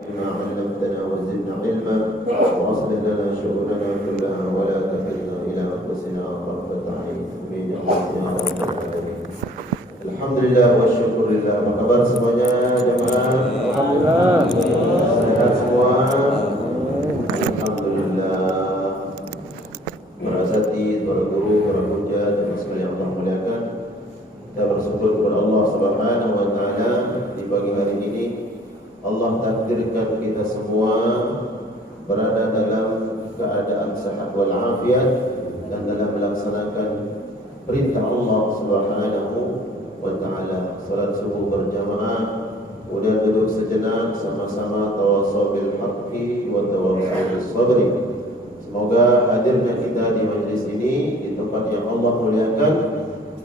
بما علمتنا وزدنا علما واصلح لنا شؤوننا كلها ولا تكلنا الى انفسنا طرفة عين يا رب العالمين. Alhamdulillah wa syukurillah. Apa kabar semuanya jemaah? Alhamdulillah. Sehat semua? Alhamdulillah. Para asatidz, para guru, para hujat dan sekalian Allah muliakan, kita bersyukur kepada Allah Subhanahu wa taala di pagi hari ini Allah takdirkan kita semua berada dalam keadaan sehat wal afiat dan dalam melaksanakan perintah Allah Subhanahu wa ta'ala. Salat subuh berjamaah, kemudian duduk sejenak sama-sama tawassaw bil haqqi wa tawassaw bis sabri. Semoga hadirnya kita di majlis ini di tempat yang Allah muliakan,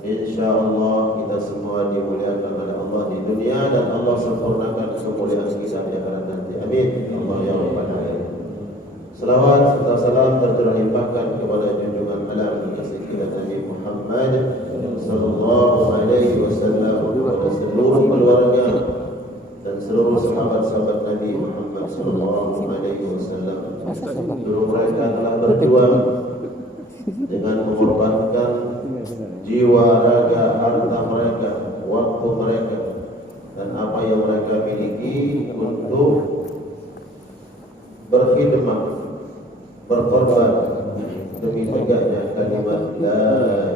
insyaallah kita semua dimuliakan oleh Allah di dunia dan Allah sempurnakan kemuliaan kita di akhirat nanti. Amin. Allah ya rabbal alamin. Selawat serta salam terlimpahkan kepada junjungan alam kasih kita Nabi Muhammad sallallahu alaihi wasallam, kepada seluruh keluarga dan seluruh sahabat-sahabat Nabi Muhammad sallallahu alaihi wasallam. Seluruh mereka telah berjuang dengan mengorbankan jiwa, raga, harta mereka, waktu mereka dan apa yang mereka miliki untuk berkhidmat, berkorban demi tegaknya kalimat la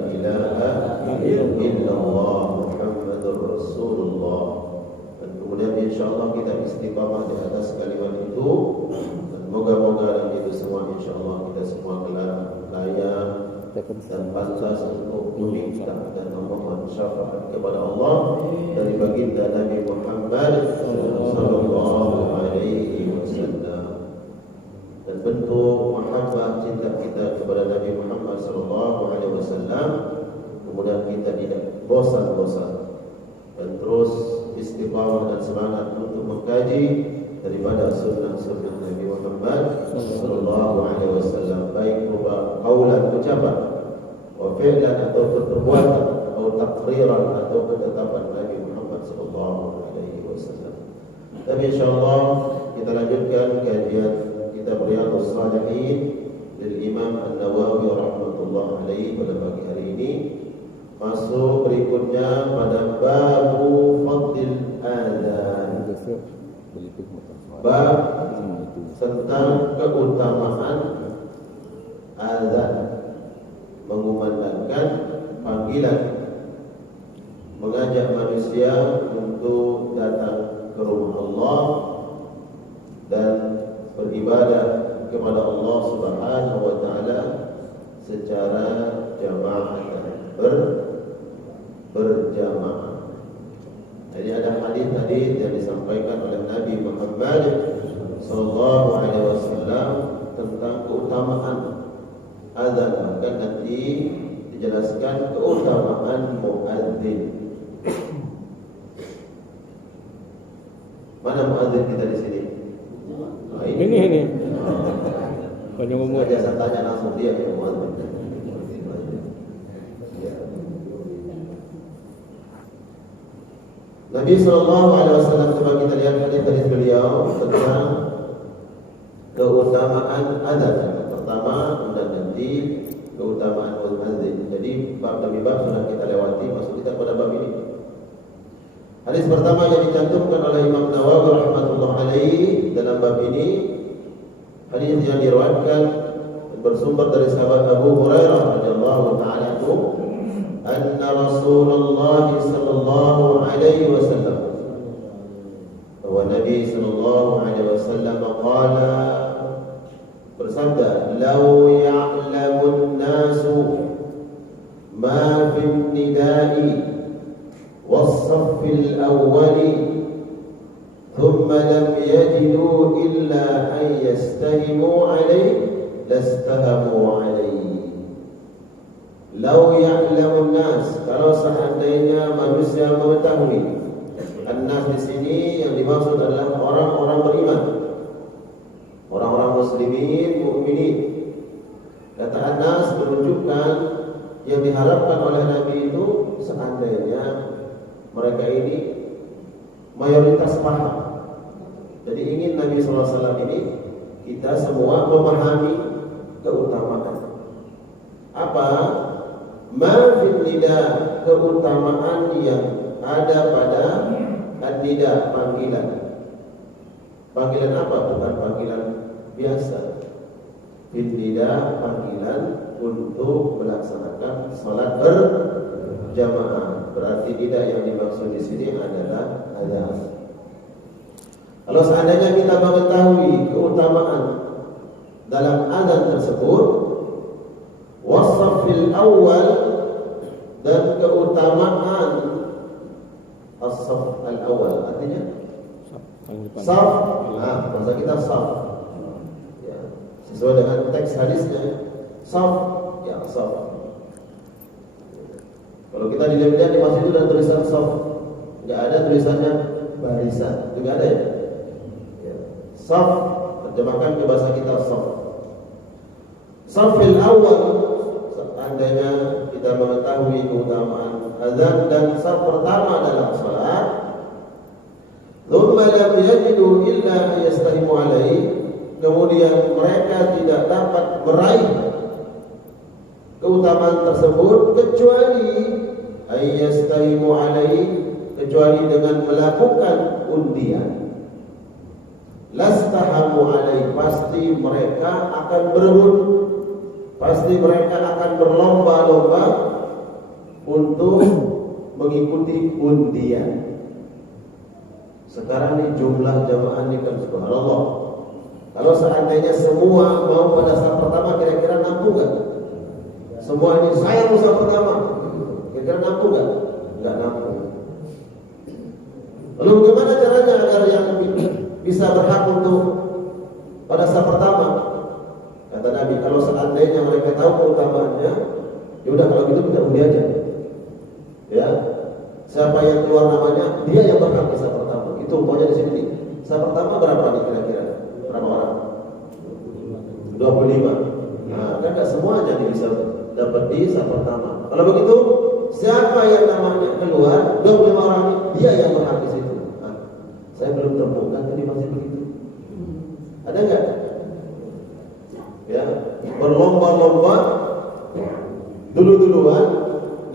ilaha illallah Muhammadur Rasulullah. Dan kemudian insyaallah kita istiqamah di atas kalimat itu dan moga-moga dalam itu semua insyaallah kita semua kelak layak dan pantas untuk meminta dan memohon syafaat kepada Allah dari baginda Nabi Muhammad sallallahu alaihi wasallam. Dan bentuk mahabbah cinta kita kepada Nabi Muhammad sallallahu alaihi wasallam, kemudian kita tidak bosan-bosan dan terus istiqamah dan semangat untuk mengkaji daripada sunnah-sunnah Nabi Muhammad sallallahu alaihi wasallam, baik berupa qaulan ucapan, wa fi'lan atau perbuatan, atau taqriran atau ketetapan Nabi Muhammad sallallahu alaihi wasallam. Tapi insyaallah kita lanjutkan kajian kitab Riyadhus Shalihin dari Imam An-Nawawi rahmatullah alaihi pada pagi hari ini. Masuk berikutnya pada babu fadil adzan. Bab tentang keutamaan azan, mengumandangkan panggilan, mengajak manusia untuk datang ke rumah Allah dan beribadah kepada Allah Subhanahu wa taala secara jamaah berjamaah. Jadi ada hadis-hadis yang disampaikan oleh Nabi Muhammad sallallahu alaihi wasallam tentang keutamaan azan. Bahkan nanti dijelaskan keutamaan muadzin. Mana muadzin kita di sini? Nah, ini. Banyak umur. Saya tanya langsung dia yang muadzin. Nabi sallallahu alaihi wasallam, coba kita lihat hadis beliau tentang keutamaan azan. Pertama dan nanti keutamaan muadzin. Jadi bab demi bab sudah kita lewati, masuk kita pada bab ini. Hadis pertama yang dicantumkan oleh Imam Nawawi rahmatullah alaihi dalam bab ini, hadis yang diriwayatkan bersumber dari sahabat Abu Hurairah radhiyallahu taala anhu, anna Rasulullah sallallahu alaihi wasallam, bahwa Nabi sallallahu alaihi wasallam qala, bersabda, "Lau ya'lamun nasu ma fil nida'i والصف الأول ثم لم يجدوا إلا أن يستهموا عليه لاستهموا عليه." Lau ya'lamun nas, kalau seandainya manusia mengetahui. An-nas di sini yang dimaksud adalah orang-orang beriman, orang-orang muslimin, mukminin. Kata an-nas menunjukkan yang diharapkan oleh Nabi itu seandainya mereka ini mayoritas paham. Jadi ingin Nabi Nabi SAW ini kita semua memahami keutamaan. Apa? Ma fil nida, keutamaan yang ada pada an-nida, panggilan. Panggilan apa? Bukan panggilan biasa. Fil nida, panggilan untuk melaksanakan salat berjamaah. Berarti nida yang dimaksud di sini adalah azan. Kalau seandainya kita mengetahui keutamaan dalam azan tersebut, wasafil awal, dan keutamaan as-saf al-awal, artinya saf, bahasa kita saf, ya, sesuai dengan teks hadisnya saf, ya saf. Kalau kita dilihat di masjid itu ada tulisan saf, nggak ada tulisannya barisan, itu nggak ada ya. Saf, terjemahkan ke bahasa kita saf. Safil awal, seandainya kita mengetahui keutamaan azan dan saf pertama dalam salat, thumma lam yajidu illa yastahimu alaihi, kemudian mereka tidak dapat meraih keutamaan tersebut kecuali yastahimu alaihi, kecuali dengan melakukan undian. Lastahamu alaihi, pasti mereka akan berebut, pasti mereka akan berlomba-lomba untuk mengikuti undian. Sekarang ini jumlah jamaah ini kan subhanallah. Kalau seandainya semua mau pada saat pertama, kira-kira mampu nggak? Semua ini saya mau saat pertama, kira-kira mampu nggak? Nggak mampu. Lalu bagaimana caranya agar yang bisa berhak untuk pada saat pertama? Kata Nabi, kalau seandainya mereka tahu keutamaannya, ya udah kalau gitu kita undi aja. Ya, siapa yang keluar namanya, dia yang berhak di saat pertama. Itu umpamanya di sini nih. Saat pertama berapa nih kira-kira? Berapa orang? 25. Nah, kan nggak semuanya bisa dapat di saat pertama. Kalau begitu, siapa yang namanya keluar 25 orang ini, dia yang berhak di situ. Saya belum temukan tadi masih begitu. Ada nggak? Ya, berlomba-lomba, dulu-duluan,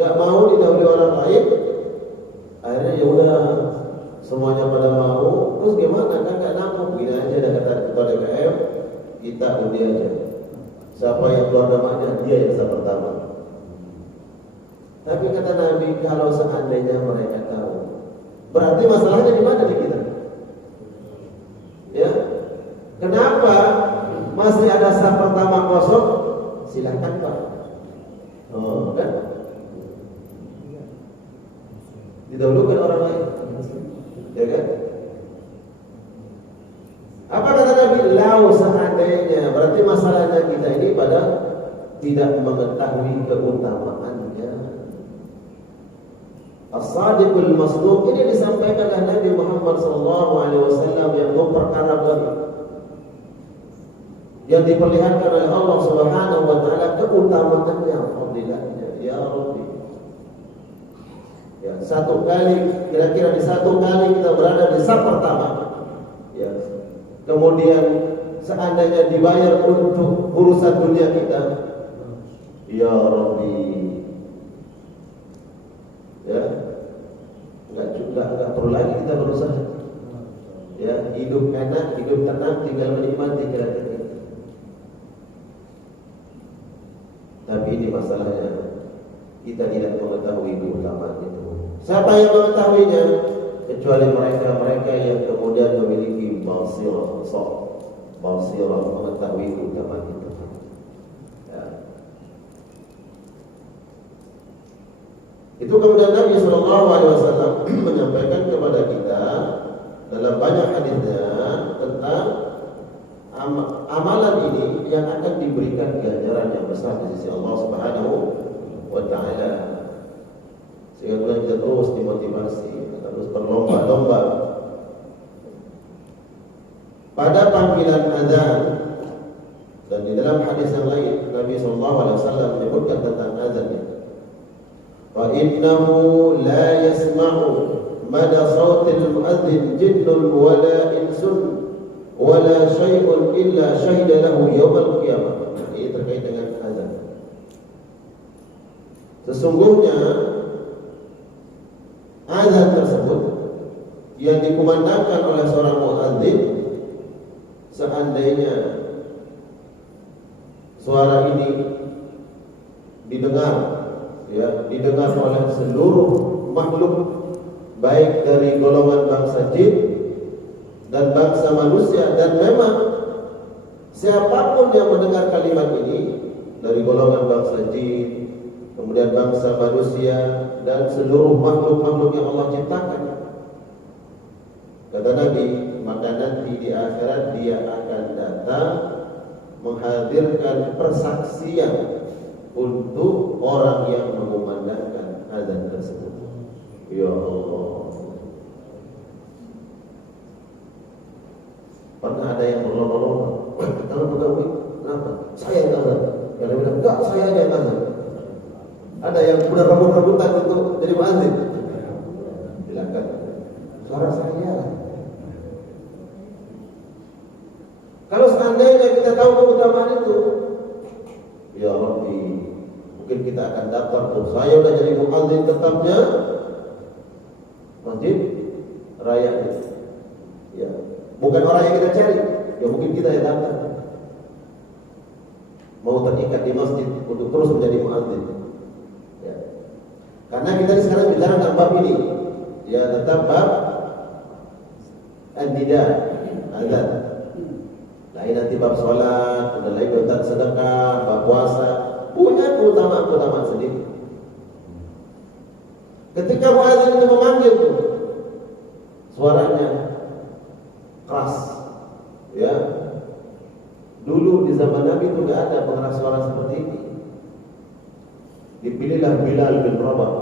nggak mau didahului orang lain. Akhirnya ya udah semuanya pada mau. Terus gimana? Kan nggak nampung. Gini aja ada kata ketua DKM, kita undi aja. Siapa yang keluar namanya, dia yang pertama. Tapi kata Nabi, kalau seandainya mereka tahu, berarti masalahnya di mana nih kita? Ya, kenapa masih ada saf pertama kosong? Silakan Pak. Oh, kan? Didahulukan orang lain, ya kan? Apa kata Nabi? Lau seandainya, berarti masalahnya kita ini pada tidak mengetahui keutamaannya. As-sadiqul masduq ini disampaikan oleh Nabi Muhammad SAW yang memperkara bagi, yang diperlihatkan oleh Allah Subhanahu wa taala keutamaannya, fadilahnya. Ya Rabbi. Ya, satu kali, kira-kira di satu kali kita berada di saf pertama. Ya. Kemudian seandainya dibayar untuk urusan dunia kita, ya Rabbi. Ya, nggak perlu lagi kita berusaha. Ya, hidup enak, hidup tenang, tinggal menikmati kira-kira. Tapi ini masalahnya, kita tidak mengetahui keutamaan itu. Siapa yang mengetahuinya? Kecuali mereka yang kemudian memiliki basirah, mengetahui keutamaan itu. Ya. Itu kemudian Nabi SAW menyampaikan kepada kita dalam banyak hadisnya tentang amalan ini yang akan diberikan ganjaran yang besar di sisi Allah Subhanahu wa taala. Sehingga kita terus dimotivasi, terus berlomba-lomba. Pada panggilan azan, dan di dalam hadis yang lain Nabi SAW menyebutkan tentang azan ini. Wa innahu la yasma'u mada sautil muadzin jinnun wala insun wala syai'un illa syahida lahu yaumal qiyamah. Ini terkait dengan azan. Sesungguhnya azan tersebut yang dikumandangkan oleh seorang muadzin, seandainya suara ini didengar oleh seluruh makhluk, baik dari golongan bangsa jin dan bangsa manusia, dan memang siapapun yang mendengar kalimat ini dari golongan bangsa jin, kemudian bangsa manusia dan seluruh makhluk-makhluk yang Allah ciptakan, kata Nabi, maka nanti di akhirat dia akan datang menghadirkan persaksian untuk orang yang mengumandangkan azan tersebut. Ya Allah. Pernah ada yang berlomba-lomba, kalau pegawai, kenapa? Saya yang azan. Yang lain bilang, enggak, saya yang azan. Ada yang udah rebut-rebutan untuk jadi muadzin. Silakan. Suara saya. Kalau seandainya kita tahu keutamaan itu, ya Rabbi, mungkin kita akan daftar tuh. Saya udah jadi muadzin tetapnya Masjid Raya. Ya, bukan orang yang kita cari, ya mungkin kita yang daftar. Mau terikat di masjid untuk terus menjadi muadzin. Ya. Karena kita sekarang bicara tentang bab ini, ya tetap bab an-nida, azan. Lain nanti bab sholat, dan lain bab sedekah, bab puasa, punya keutamaan-keutamaan sendiri. Ketika muadzin itu memanggil tuh, suaranya keras, ya. Dulu di zaman Nabi itu tidak ada pengeras suara seperti ini. Dipilihlah Bilal bin Rabah.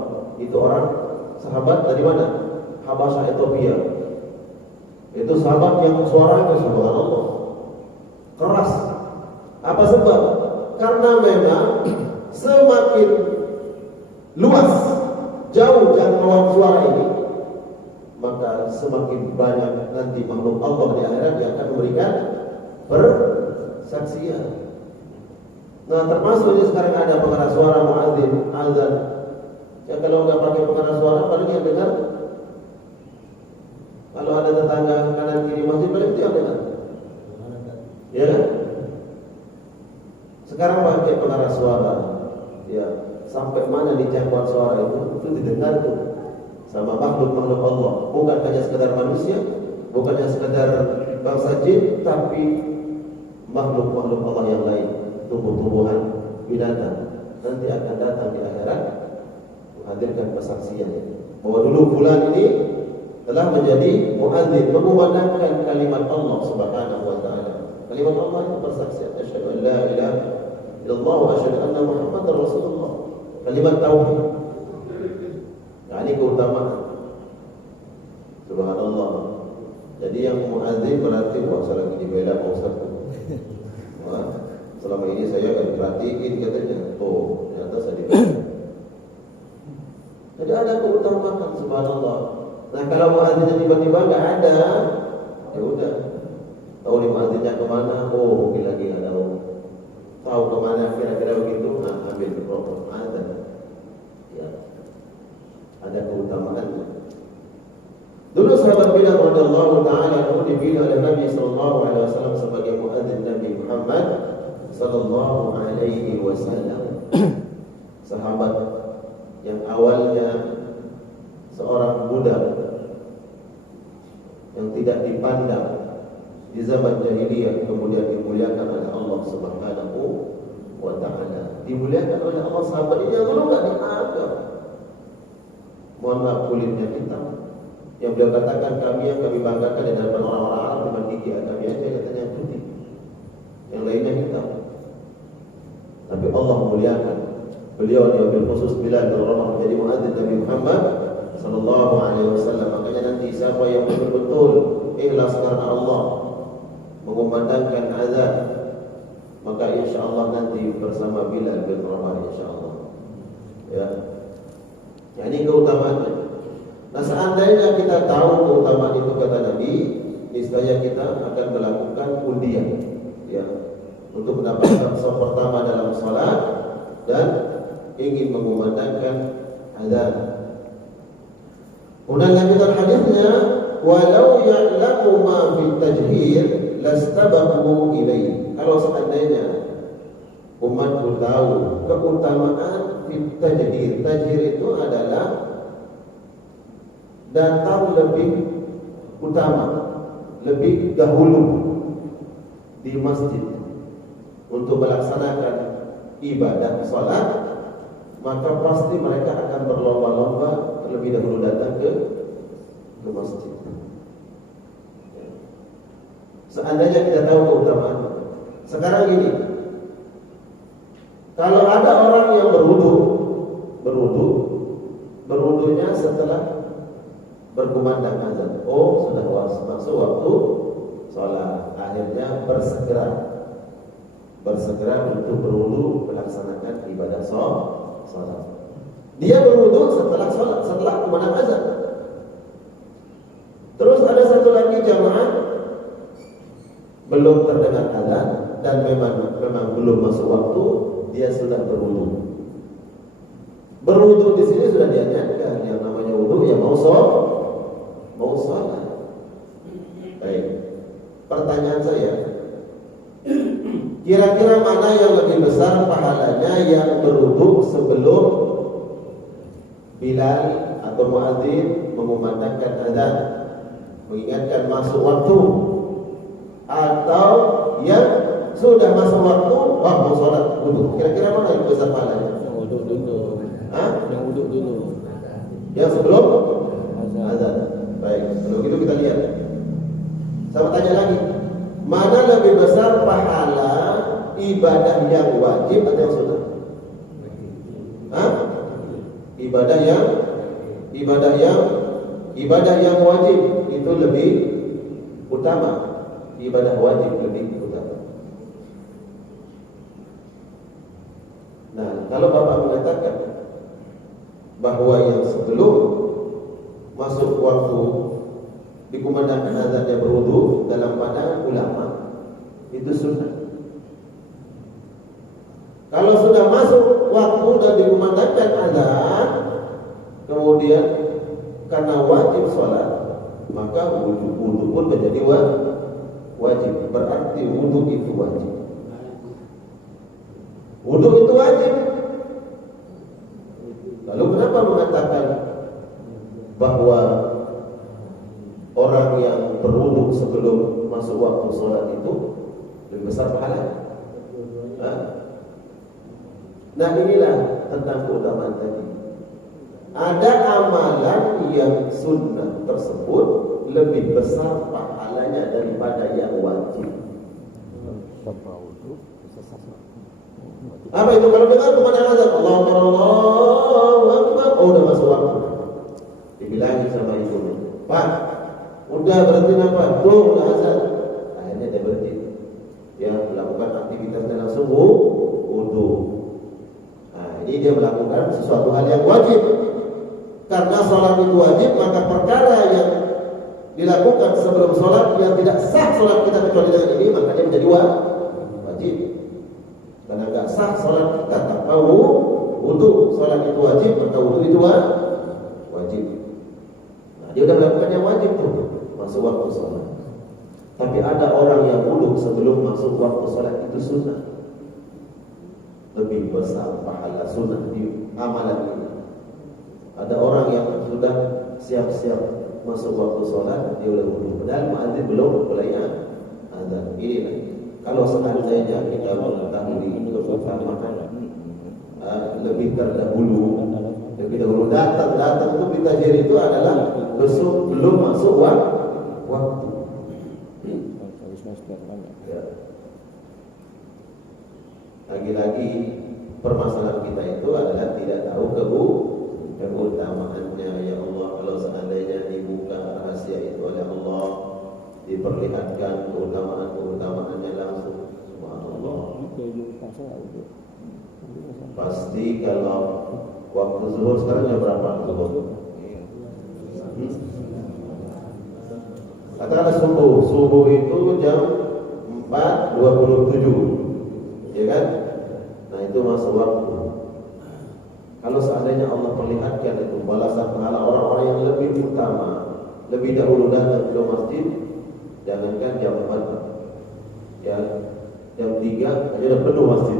Itu orang sahabat dari mana? Habasyah, Ethiopia. Itu sahabat yang suaranya subhanallah keras. Apa sebab? Karena memang semakin luas, jauh jangkauan suara ini, maka semakin banyak nanti makhluk Allah di akhirat yang akan memberikan persaksian. Nah, termasuk ini sekarang ada pengeras suara muadzin, azan. Ya kalau nggak pakai pengeras suara, paling yang dengar. Kalau ada tetangga kanan kiri masjid, paling itu yang dengar. Ya kan? Sekarang pakai pengeras suara, ya sampai mana di jangkauan suara itu didengar tuh sama makhluk-makhluk Allah, bukan hanya sekedar manusia, bukan hanya sekedar bangsa jin, tapi makhluk-makhluk Allah yang lain, tumbuh-tumbuhan, binatang, nanti akan datang di akhirat menghadirkan persaksian bahwa dulu bulan ini telah menjadi muadzin, mengumandangkan kalimat Allah Subhanahu wa taala. Kalimat Allah itu persaksian, asyhadu an la ilaha illallah wa asyhadu anna Muhammadar Rasulullah. Kalimat tauhid. Nah, ini keutamaan. Subhanallah. Jadi yang muadzin berarti saya lagi dibela Pak Ustaz. Wah, selama ini saya akan perhatiin katanya. Oh, ternyata saya dibela. Jadi ada keutamaan, subhanallah. Nah, kalau muadzinnya tiba-tiba enggak ada, ya udah. Tahu di muadzinnya kemana? Oh, mungkin lagi enggak tahu. Tahu kemana kira-kira begitu? Nah, ambil rokok azan. Ya. Ada keutamaannya. Dulu sahabat Bilal radhiyallahu taala anhu dipilih oleh Nabi sallallahu alaihi wasallam sebagai muadzin Nabi Muhammad sallallahu alaihi wasallam. Sahabat yang awalnya seorang budak yang tidak dipandang di zaman jahiliyah, kemudian dimuliakan oleh Allah Subhanahu wa taala. Dimuliakan oleh Allah, sahabat ini yang dulu enggak dianggap. Mohon maaf, kulitnya hitam. Yang beliau katakan, kami yang kami banggakan di hadapan orang-orang Arab dengan gigi kami aja katanya putih, yang lainnya hitam. Tapi Allah memuliakan beliau di wabil khusus Bilal bin Rabah menjadi muadzin Nabi Muhammad sallallahu alaihi wasallam. Makanya nanti siapa yang betul-betul ikhlas karena Allah mengumandangkan azan, maka insyaallah nanti bersama Bilal bin Rabah insyaallah. Ya. Ya, ini keutamaannya. Nah, seandainya kita tahu keutamaan itu kata Nabi, niscaya kita akan melakukan undian ya untuk mendapatkan saf pertama dalam salat dan ingin mengumandangkan azan. Kemudian lanjutan hadisnya, walau ya'lamu ma fi tajhir lastabaqu ilaihi. Kalau seandainya umatku tahu keutamaan fi tajhir. Tajhir itu adalah datang lebih utama, lebih dahulu di masjid untuk melaksanakan ibadah salat, maka pasti mereka akan berlomba-lomba terlebih dahulu datang ke masjid. Seandainya kita tahu keutamaan. Sekarang ini, kalau ada orang yang berwudunya setelah berkumandang azan, oh sudah masuk waktu sholat, akhirnya bersegera untuk berwudu melaksanakan ibadah sholat. Dia berwudu setelah sholat, setelah kumandang azan. Terus ada satu lagi jamaah belum terdengar azan dan memang belum masuk waktu, dia sudah berwudu. Berwudu di sini sudah dianjurkan, yang namanya wudu ya mau sholat. Baik. Pertanyaan saya, kira-kira mana yang lebih besar pahalanya, yang berwudu sebelum Bilal atau muadzin mengumandangkan azan, mengingatkan masuk waktu, atau yang sudah masuk waktu, wah mau sholat wudu? Kira-kira mana yang besar pahalanya? Yang wuduk dulu. Hah? Yang wuduk dulu. Yang sebelum Azan. azan. Baik, kalau gitu kita lihat. Saya tanya lagi, mana lebih besar pahala, ibadah yang wajib atau yang sunnah? Hah? Ibadah yang wajib itu lebih utama. Ibadah wajib lebih utama. Nah, kalau Bapak mengatakan bahwa yang sebelum masuk waktu dikumandangkan azannya berwudu, dalam pandangan ulama itu sunnah. Kalau sudah masuk waktu dan dikumandangkan azan, kemudian karena wajib sholat, maka wudu pun menjadi wajib. Berarti wudu itu wajib. Wudu itu wajib. Lalu kenapa mengatakan bahwa orang yang berwudu sebelum masuk waktu sholat itu lebih besar pahala? Nah, inilah tentang keutamaan tadi. Ada amalan yang sunnah tersebut lebih besar pahalanya daripada yang wajib. Apa itu? Kalau dengar kumandang azan, Allahu Akbar, oh udah masuk waktu. Dibilangin sama ibunya, Pak, udah berhenti apa? Tuh udah azan. Akhirnya dia berhenti. Dia melakukan aktivitasnya langsung wudu. Nah, ini dia melakukan sesuatu hal yang wajib. Karena sholat itu wajib, maka perkara yang dilakukan sebelum sholat yang tidak sah sholat kita kecuali dengan ini, maka dia menjadi wajib. Karena tidak sah sholat kita tanpa wudu. Sholat itu wajib, maka wudu itu wajib. Nah, dia sudah melakukan yang wajib tuh, masuk waktu sholat. Tapi ada orang yang wudu sebelum masuk waktu sholat, itu sunnah. Lebih besar pahala sunnah di amalan ini. Ada orang yang sudah siap-siap masuk waktu sholat, dia udah wudu, padahal muadzin belum mulai azan. Inilah kalau seandainya kita mengetahui keutamaan lebih terdahulu datang itu kita jadi itu adalah besok belum masuk waktu. Ya. Lagi-lagi permasalahan kita itu adalah tidak tahu keutamaannya. Ya Allah, kalau seandainya dibuka rahasia itu oleh Allah, diperlihatkan keutamaannya langsung, subhanallah, pasti kalau waktu zuhur sekarang jam berapa? Katakanlah subuh itu jam 4.27, ya kan? Nah itu masuk waktu. Kalau seandainya Allah perlihatkan itu balasan pahala orang-orang yang lebih utama, lebih dahulu datang ke masjid, jangankan jam 4, ya jam 3 aja udah penuh masjid.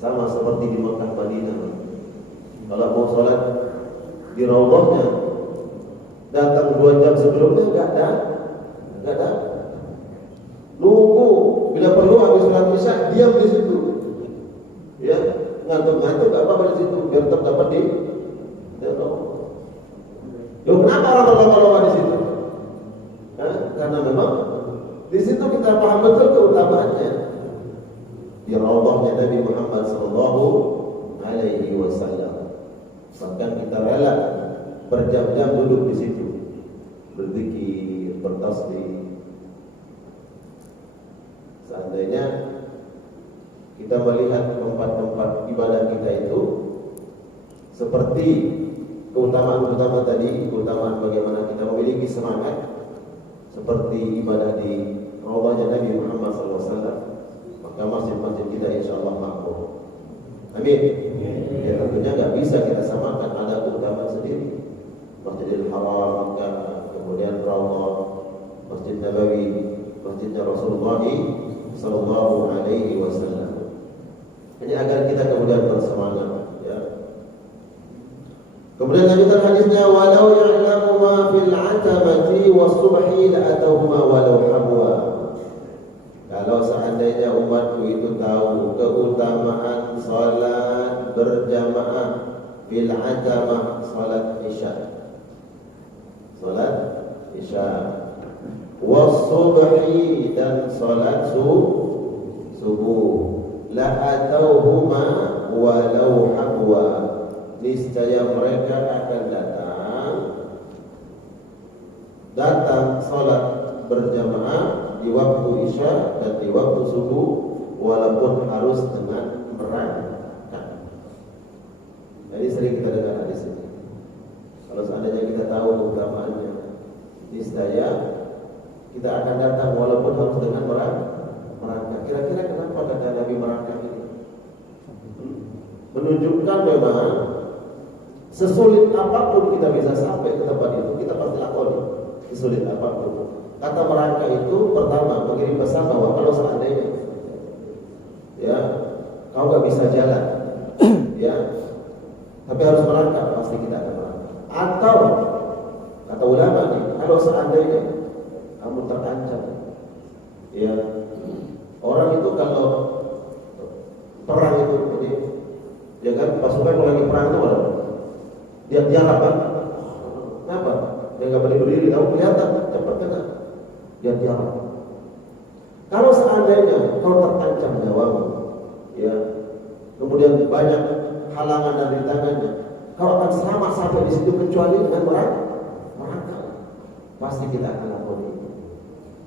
Sama seperti di Mekah Madinah. Kalau mau sholat di Raudhahnya, datang 2 jam sebelumnya enggak ada. Nunggu bila perlu habis sholat isya diam di situ. Ya, ngantuk-ngantuk enggak apa-apa di situ biar tetap dapat di Loh, kenapa orang berlomba-lomba di situ? Karena memang di situ kita paham betul keutamaannya. Di Raudhahnya Nabi Muhammad sallallahu alaihi wasallam. Bahkan kita rela berjam-jam duduk di situ, berzikir, bertasbih. Seandainya kita melihat tempat-tempat ibadah kita itu seperti keutamaan-keutamaan tadi, keutamaan bagaimana kita memiliki semangat seperti ibadah di Raudhahnya Nabi Muhammad SAW, maka masjid-masjid kita insyaallah makmur. Amin. Ya tentunya nggak bisa kita samakan, ada keutamaan sendiri. Masjidil Haram, kemudian Raudhah, Masjid Nabawi, Masjidnya Rasulullah sallallahu alaihi wasallam. Ini agar kita kemudian bersemangat, ya. Kemudian lanjutan hadisnya, walau ya'lamu ma fil 'atamati was-subhi la'atawhuma walau habwa. Kalau seandainya umatku itu tahu keutamaan salat berjamaah fil 'atamah, salat isya, was-subhi dan salat subuh, la'atawhuma walau habwa, niscaya mereka akan datang salat berjamaah di waktu isya dan di waktu subuh, walaupun harus dengan merangkak. Jadi sering kita dengar hadis ini. Kalau seandainya kita tahu keutamaannya, niscaya kita akan datang walaupun harus dengan merangkak. Kira-kira kenapa kata Nabi merangkak ini? Menunjukkan memang sesulit apapun kita bisa sampai ke tempat itu, kita pasti lakoni. Sesulit apapun. Kata merangkak itu pertama mengirim pesan bahwa kalau seandainya ya kau gak bisa jalan, ya, tapi harus merangkak, pasti kita akan merangkak. Atau kata ulama nih, kalau seandainya kamu terancam, ya, orang itu kalau perang itu, jadi ya kan pasukan kalau lagi perang itu apa? Dia apa? Kenapa? Dia nggak boleh berdiri, tahu kelihatan cepat kena. Dia Kalau seandainya kau terancam nyawamu, ya, kemudian banyak halangan dan rintangannya, kau akan selamat sampai di situ kecuali dengan merangkak. Pasti kita akan lakukan itu.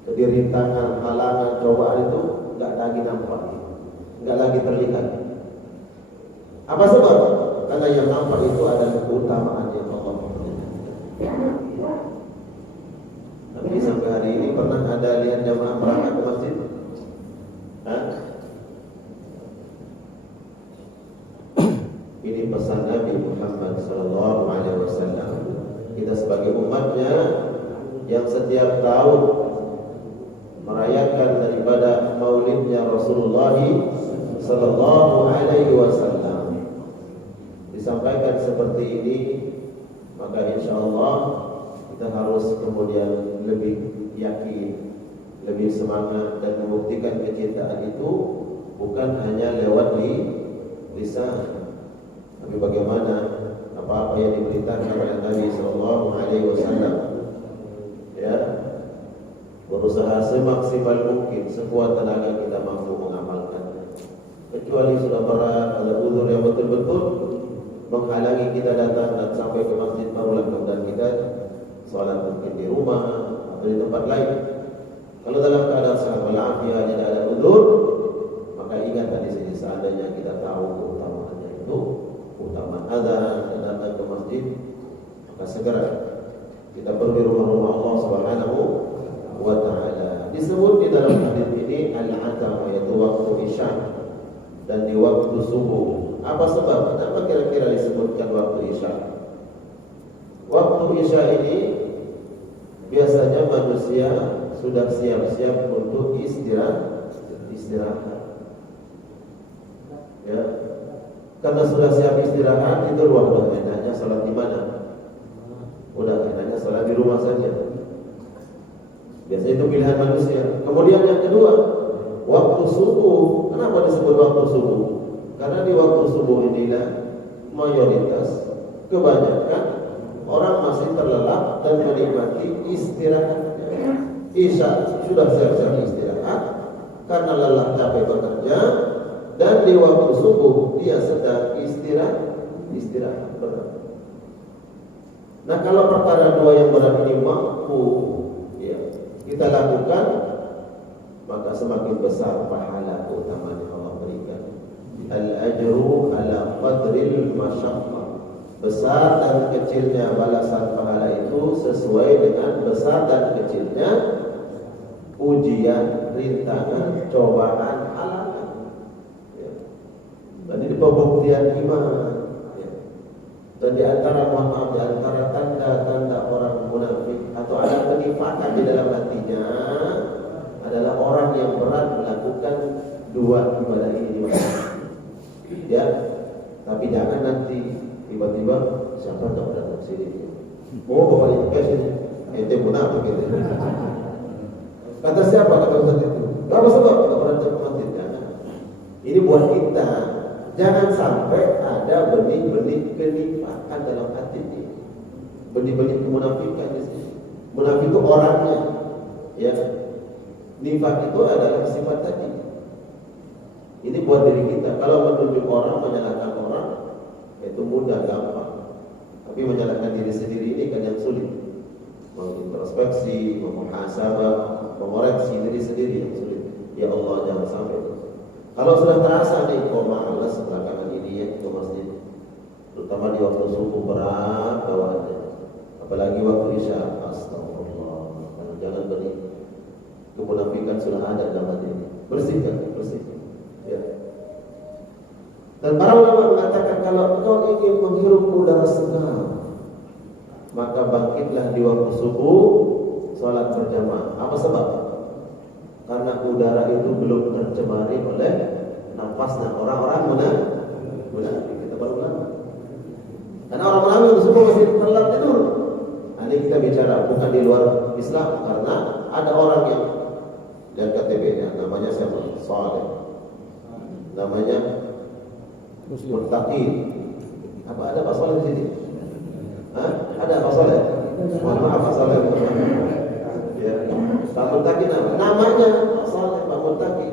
Jadi rintangan, halangan, cobaan itu nggak lagi nampak, nggak lagi terlihat. Apa sebab? Karena yang nampak itu adalah keutamaan yang Allah berikan. Tapi sampai hari ini pernah ada lihat jamaah berangkat ke masjid? Ini pesan Nabi Muhammad SAW. Kita sebagai umatnya yang setiap tahun merayakan daripada maulidnya Rasulullah SAW, disampaikan seperti ini, maka insya Allah kita harus kemudian lebih yakin, lebih semangat dan membuktikan kecintaan itu bukan hanya lewat lisan, tapi bagaimana apa-apa yang diberitakan oleh Nabi SAW, ya, berusaha semaksimal mungkin, sekuat tenaga kita mampu mengamalkannya. Kecuali sudah berat, ada uzur yang betul-betul menghalangi kita datang dan sampai ke masjid, barulah kemudian kita sholat mungkin di rumah atau di tempat lain. Kalau dalam keadaan sehat walafiat tidak ada uzur, maka ingat di sini, seandainya kita tahu keutamaannya itu, keutamaan azan dan datang ke masjid, maka segera kita pergi rumah-rumah Allah Subhanahu wa ta'ala. Disebut di dalam hadis ini al-atam, yaitu waktu isya dan di waktu subuh. Apa sebab? Kenapa kira-kira disebutkan waktu isya? Waktu isya ini biasanya manusia sudah siap-siap untuk istirahat. Ya. Karena sudah siap istirahat, itu ruang enaknya salat di mana? Udah enaknya salat di rumah saja. Biasanya itu pilihan manusia. Kemudian yang kedua, waktu subuh. Kenapa disebut waktu subuh? Karena di waktu subuh inilah mayoritas, kebanyakan orang masih terlelap dan menikmati istirahatnya. Isya sudah siap-siap istirahat karena lelah capek bekerja, dan di waktu subuh dia sedang istirahat berat. Nah, kalau perkara dua yang berat ini mampu ya kita lakukan, maka semakin besar pahala utama yang Allah berikan. Al-ajru ala qadril masyaqqah. Besar dan kecilnya balasan pahala itu sesuai dengan besar dan kecilnya ujian, rintangan, cobaan, halangan. Ya. Dan ini pembuktian iman. Ya. Dan di antara, mohon maaf, di antara tanda-tanda orang munafik atau ada kenifakan di dalam hatinya adalah orang yang berat melakukan dua ibadah ini. Ya, tapi jangan nanti tiba-tiba siapa tak datang sini. Oh, bapak itu sini. Ente munafik gitu. Kata siapa kata Ustaz itu? Apa sebab kita beranjak ke masjid? Jangan. Ini buat kita. Jangan sampai ada benih-benih kenifakan dalam hati ini. Benih-benih kemunafikan di sini. Munafik itu orangnya. Ya. Nifak itu adalah sifat tadi. Ini buat diri kita. Kalau menunjuk orang, menyalahkan orang, itu mudah, gampang. Tapi menyalahkan diri sendiri ini kan yang sulit. Mengintrospeksi, memuhasabah, mengoreksi diri sendiri yang sulit. Ya Allah, jangan sampai. Kalau sudah terasa nih, kok malas belakangan ini ya ke masjid, terutama di waktu subuh berat bawaannya, apalagi waktu isya, astagfirullah. Jangan beri kemunafikan sudah ada dalam hati ini. Bersihkan. Ya. Dan para ulama mengatakan kalau kau ingin menghirup udara segar, maka bangkitlah di waktu subuh, sholat berjamaah. Apa sebab? Karena udara itu belum tercemari oleh nafasnya orang-orang munafik. Kita baru lama. Karena orang munafik subuh masih terlelap tidur. Nah, ini kita bicara bukan di luar Islam, karena ada orang yang dan KTP-nya namanya siapa? Saleh. Namanya Muttaqi. Apa ada Pak Saleh di sini? Hah? Ada Pak Saleh? Mohon maaf Pak Saleh. Ya, Pak Muttaqi namanya Pak Saleh, Pak Muttaqi.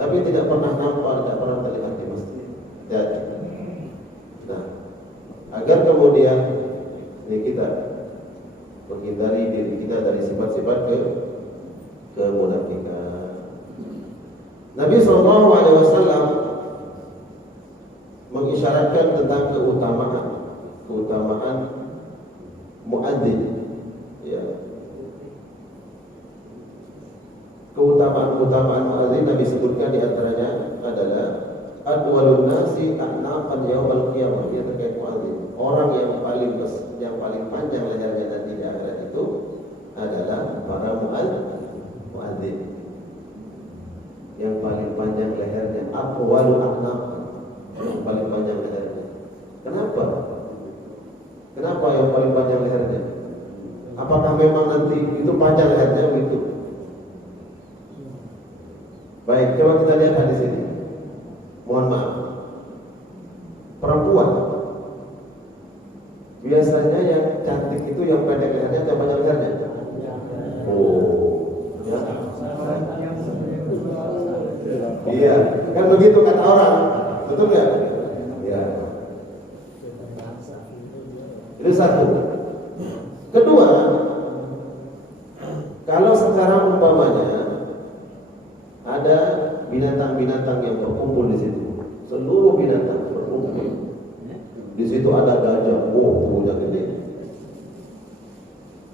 Tapi tidak pernah nampak, tidak pernah terlihat di masjid. Ya. Nah, agar kemudian ini kita menghindari diri kita dari sifat-sifat kemunafikan. Nabi SAW mengisyaratkan tentang keutamaan muadzin. Ya. Keutamaan muadzin Nabi sebutkan di antaranya adalah adwalun nasi a'naqan yaumil qiyamah. Dia terkait muadzin. Orang yang paling panjang lehernya nanti di akhirat itu adalah para muadzin. Yang paling panjang lehernya, aqwalu a'naqan. Yang paling panjang lehernya. Kenapa? Kenapa yang paling panjang lehernya? Apakah memang nanti itu panjang lehernya begitu? Baik, coba kita lihat di sini. Mohon maaf. Perempuan biasanya yang cantik itu yang pendek lehernya atau panjang lehernya? Oh, ya. Iya, kan begitu kata orang, betul nggak? Ya. Itu satu. Kedua, kalau sekarang umpamanya ada binatang-binatang yang berkumpul di situ, seluruh binatang berkumpul. Di situ ada gajah, punya gede.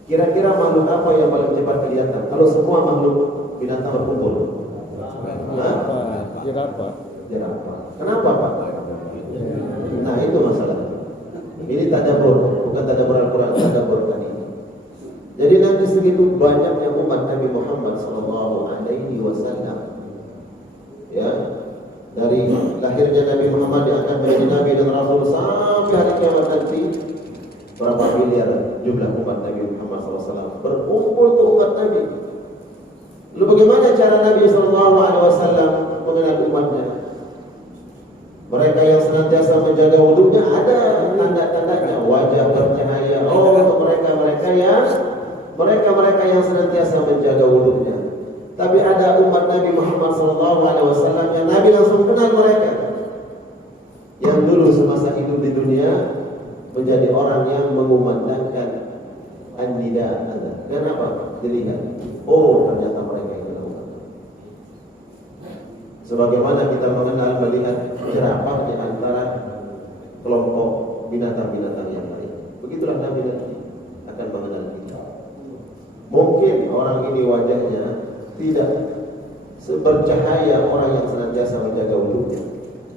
Kira-kira makhluk apa yang paling cepat kelihatan? Kalau semua makhluk binatang berkumpul. Jerapah. Jerapah. Kenapa Pak? Nah itu masalah. Ini tadabbur, bukan tadabbur Al-Quran, tadabbur tadi. Jadi nanti segitu banyaknya umat Nabi Muhammad SAW, ya, dari lahirnya Nabi Muhammad diangkat menjadi Nabi dan Rasul sampai hari kiamat nanti, berapa miliar jumlah umat Nabi Muhammad SAW berkumpul tuh umat Nabi. Lalu bagaimana cara Nabi SAW mengenal umatnya? Mereka yang senantiasa menjaga wudhunya ada tanda-tandanya, wajah bercahaya. Oh, untuk mereka yang senantiasa menjaga wudhunya. Tapi ada umat Nabi Muhammad SAW yang Nabi langsung kenal mereka, yang dulu semasa hidup di dunia menjadi orang yang mengumandangkan an-nida. Kenapa? Dilihat, oh ternyata mereka itu umat. Sebagaimana kita mengenal melihat jerapah di antara kelompok binatang-binatang yang lain, begitulah Nabi akan mengenal kita. Mungkin orang ini wajahnya tidak sebercahaya orang yang senantiasa menjaga wudhunya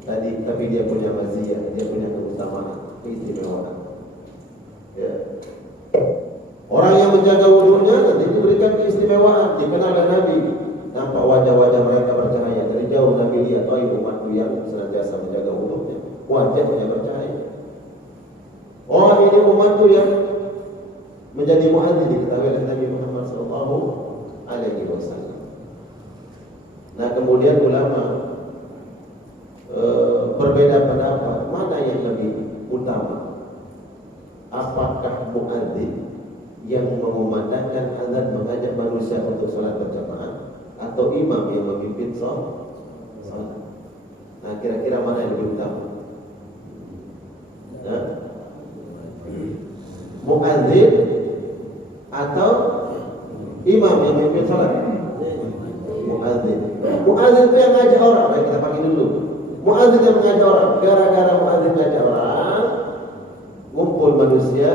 tadi, tapi dia punya maziyah, dia punya keutamaan, keistimewaan. Ya. Orang yang menjaga wudhunya nanti diberikan keistimewaan, dikenal oleh Nabi. Nampak wajah-wajah mereka bercahaya. Dari jauh Nabi lihat, oh umatku yang senantiasa menjaga wudhunya, wajahnya bercahaya. Oh ini umatku yang menjadi muadzin, diketahui oleh Nabi Muhammad SAW. Nah kemudian ulama berbeda pendapat mana yang lebih utama. Apakah muadzin yang mengumandangkan azan mengajak manusia untuk sholat berjamaah, atau imam yang memimpin sholat? Nah kira-kira mana yang lebih utama? Muadzin atau imam yang memimpin sholat? Muadzin. Muadzin itu yang ngajak orang. Nah, kita pakai dulu. Muadzin yang mengajak orang. Gara-gara muadzin mengajak orang, ngumpul manusia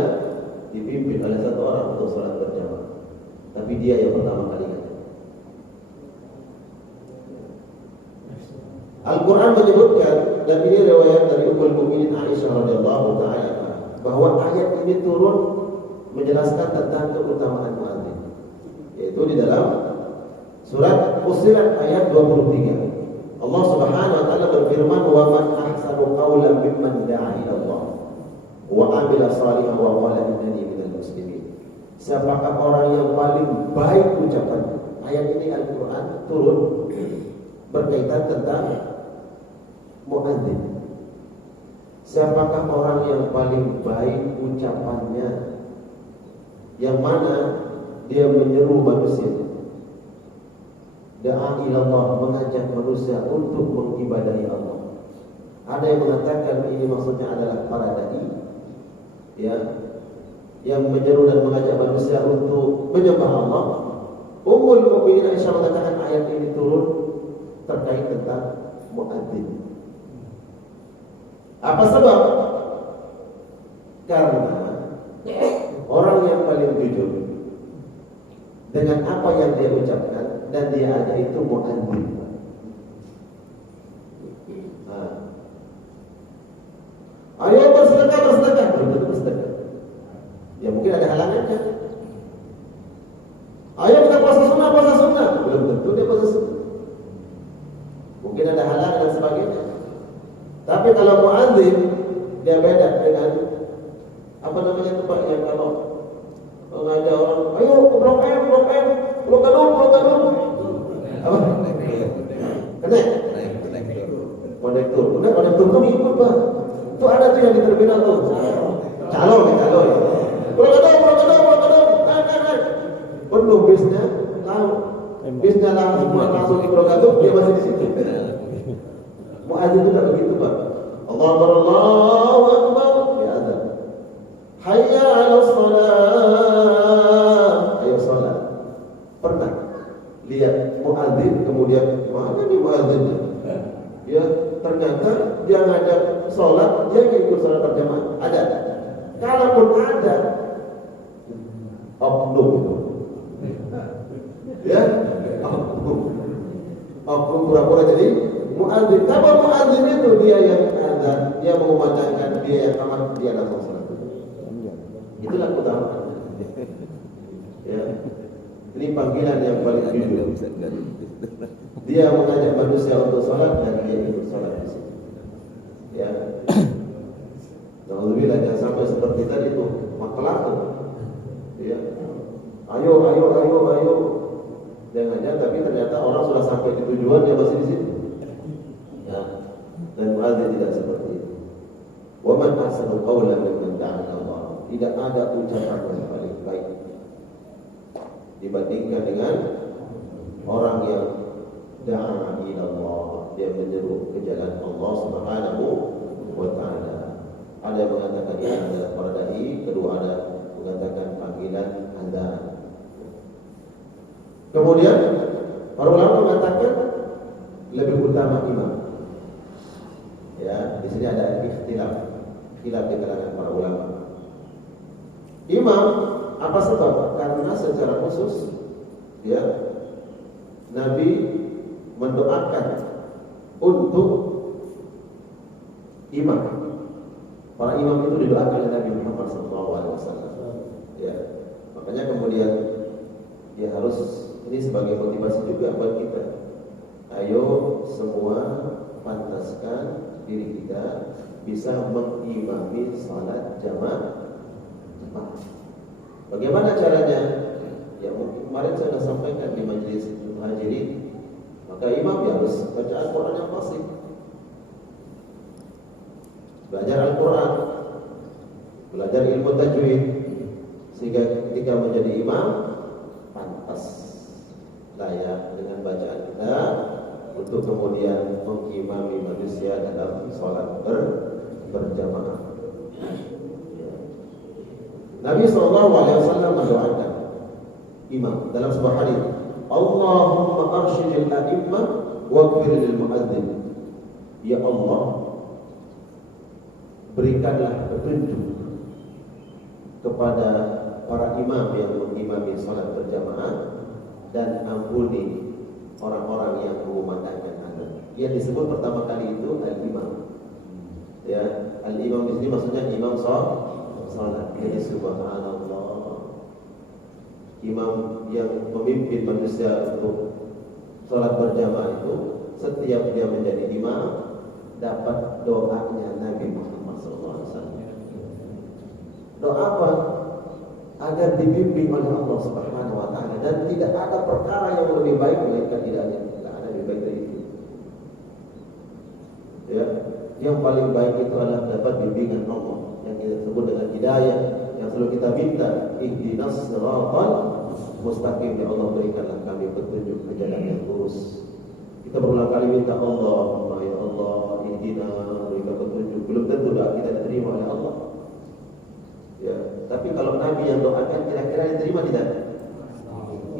dipimpin oleh satu orang untuk sholat berjamaah. Tapi dia yang pertama kali ngajak. Al-Quran menyebutkan, dan ini riwayat dari Ummul Mukminin Aisyah radhiyallahu taala, bahwa ayat ini turun menjelaskan tentang keutamaan muadzin, yaitu di dalam surat Fussilat ayat 23. Allah Subhanahu wa taala berfirman, "Wa man ahsanu qawlan mimman da'a ila Allah wa 'amila shalihan wa qala innani minal muslimin." Siapakah orang yang paling baik ucapannya? Ayat ini Al-Quran turun berkaitan tentang muadzin. Siapakah orang yang paling baik ucapannya, yang mana dia menyeru manusia, da'a ilallah, mengajak manusia untuk mengibadahi Allah. Ada yang mengatakan ini maksudnya adalah para dai, ya, yang menyeru dan mengajak manusia untuk menyembah Allah. Ummul Mukminin Aisyah mengatakan ayat ini turun terkait tentang muadzin. Apa sebab? Karena orang yang paling jujur dengan apa yang dia ucapkan dan dia ada itu muadzin. Ayo bersedekah, belum tentu bersedekah. Ya mungkin ada halangannya. Ayo kita puasa sunnah, belum tentu dia puasa sunnah. Mungkin ada halangan dan sebagainya. Tapi kalau muadzin, dia beda dengan apa namanya itu Pak, yang kalau ngajak orang, ayo ke Blok M, Blok Gadung. Apa? Konektor. Konektor tuh ikut Pak. Itu ada tuh yang di terminal tuh. Calon ya. Blok Gadung. Penuh bisnya, bisnya langsung di Blok Gadung, dia masih di situ. Muadzin itu tak begitu Pak. Allahu Akbar, ya azan. Hayya 'alas shalah. Ayo salat. Pernah lihat muadzin kemudian mana nih muadzinnya? Ya ternyata dia ngajak salat, dia ikut salat berjamaah. Ada. Kalaupun ada, oknum Oh, pura-pura jadi muadzin. Kalau muadzin itu dia yang azan, dia mengumandangkan, dia yang amat, dia langsung salat. Itulah keutamaan. Ya. Ini panggilan yang paling jujur. Dia mengajak manusia untuk salat dan dia ikut salat di situ. Ya. Alhamdulillah jangan sampai seperti tadi itu maklak. Ya. Ayo. Jangan-jangan tapi ternyata orang sudah sampai di tujuan dia masih di situ. Ya. Dan muadzin tidak seperti itu. Wa man ahsanu qawlan mimman da'a ila Allah. Tidak ada ucapan yang paling baik dibandingkan dengan orang yang da'a ila Allah, dia menyeru ke jalan Allah Subhanahu wa taala. Ada yang mengatakan dia adalah para dai, kedua ada mengatakan panggilan azan. Kemudian para ulama mengatakan lebih utama imam. Ya, di sini ada khilaf di kalangan para ulama. Imam apa sebab? Karena secara khusus ya Nabi mendoakan untuk imam. Para imam itu didoakan oleh Nabi Muhammad SAW. Ya, makanya kemudian ya harus ini sebagai motivasi juga buat kita. Ayo semua pantaskan diri kita bisa mengimami salat jamaah. Bagaimana caranya? Ya mungkin kemarin saya sudah sampaikan di majelis hadirin. Maka imam ya harus baca Al-Quran yang fasih, belajar Al-Quran, belajar ilmu tajwid, sehingga ketika menjadi imam pantas layak dengan bacaan kita untuk kemudian mengimami manusia dalam sholat berjamaah. Nabi SAW mendoakan imam dalam sebuah hadis, Allahumma arsyidil a'immah waghfir lil muadzin. Ya Allah, berikanlah petunjuk kepada para imam yang mengimami salat berjamaah dan ampuni orang-orang yang mengumandangkan azan. Yang disebut pertama kali itu al-imam. Ya, al-imam di sini maksudnya imam salat. Jadi subhanallah, imam yang memimpin manusia untuk salat berjamaah itu setiap dia menjadi imam dapat doanya Nabi Muhammad SAW. Doa apa? Agar dibimbing oleh Allah Subhanahu wa taala dan tidak ada perkara yang lebih baik melainkan tidak ada lebih baik dari itu. Ya, yang paling baik itu adalah dapat bimbingan Allah yang kita sebut dengan hidayah, yang selalu kita minta, ihdinas siratal mustaqim, ya Allah berikanlah kami petunjuk ke jalan yang lurus. Kita berulang kali minta Allah, ya Allah ihdina, berikan petunjuk. Belum tentu doa kita diterima oleh Allah. Ya, tapi kalau Nabi yang doakan kira-kira diterima tidak?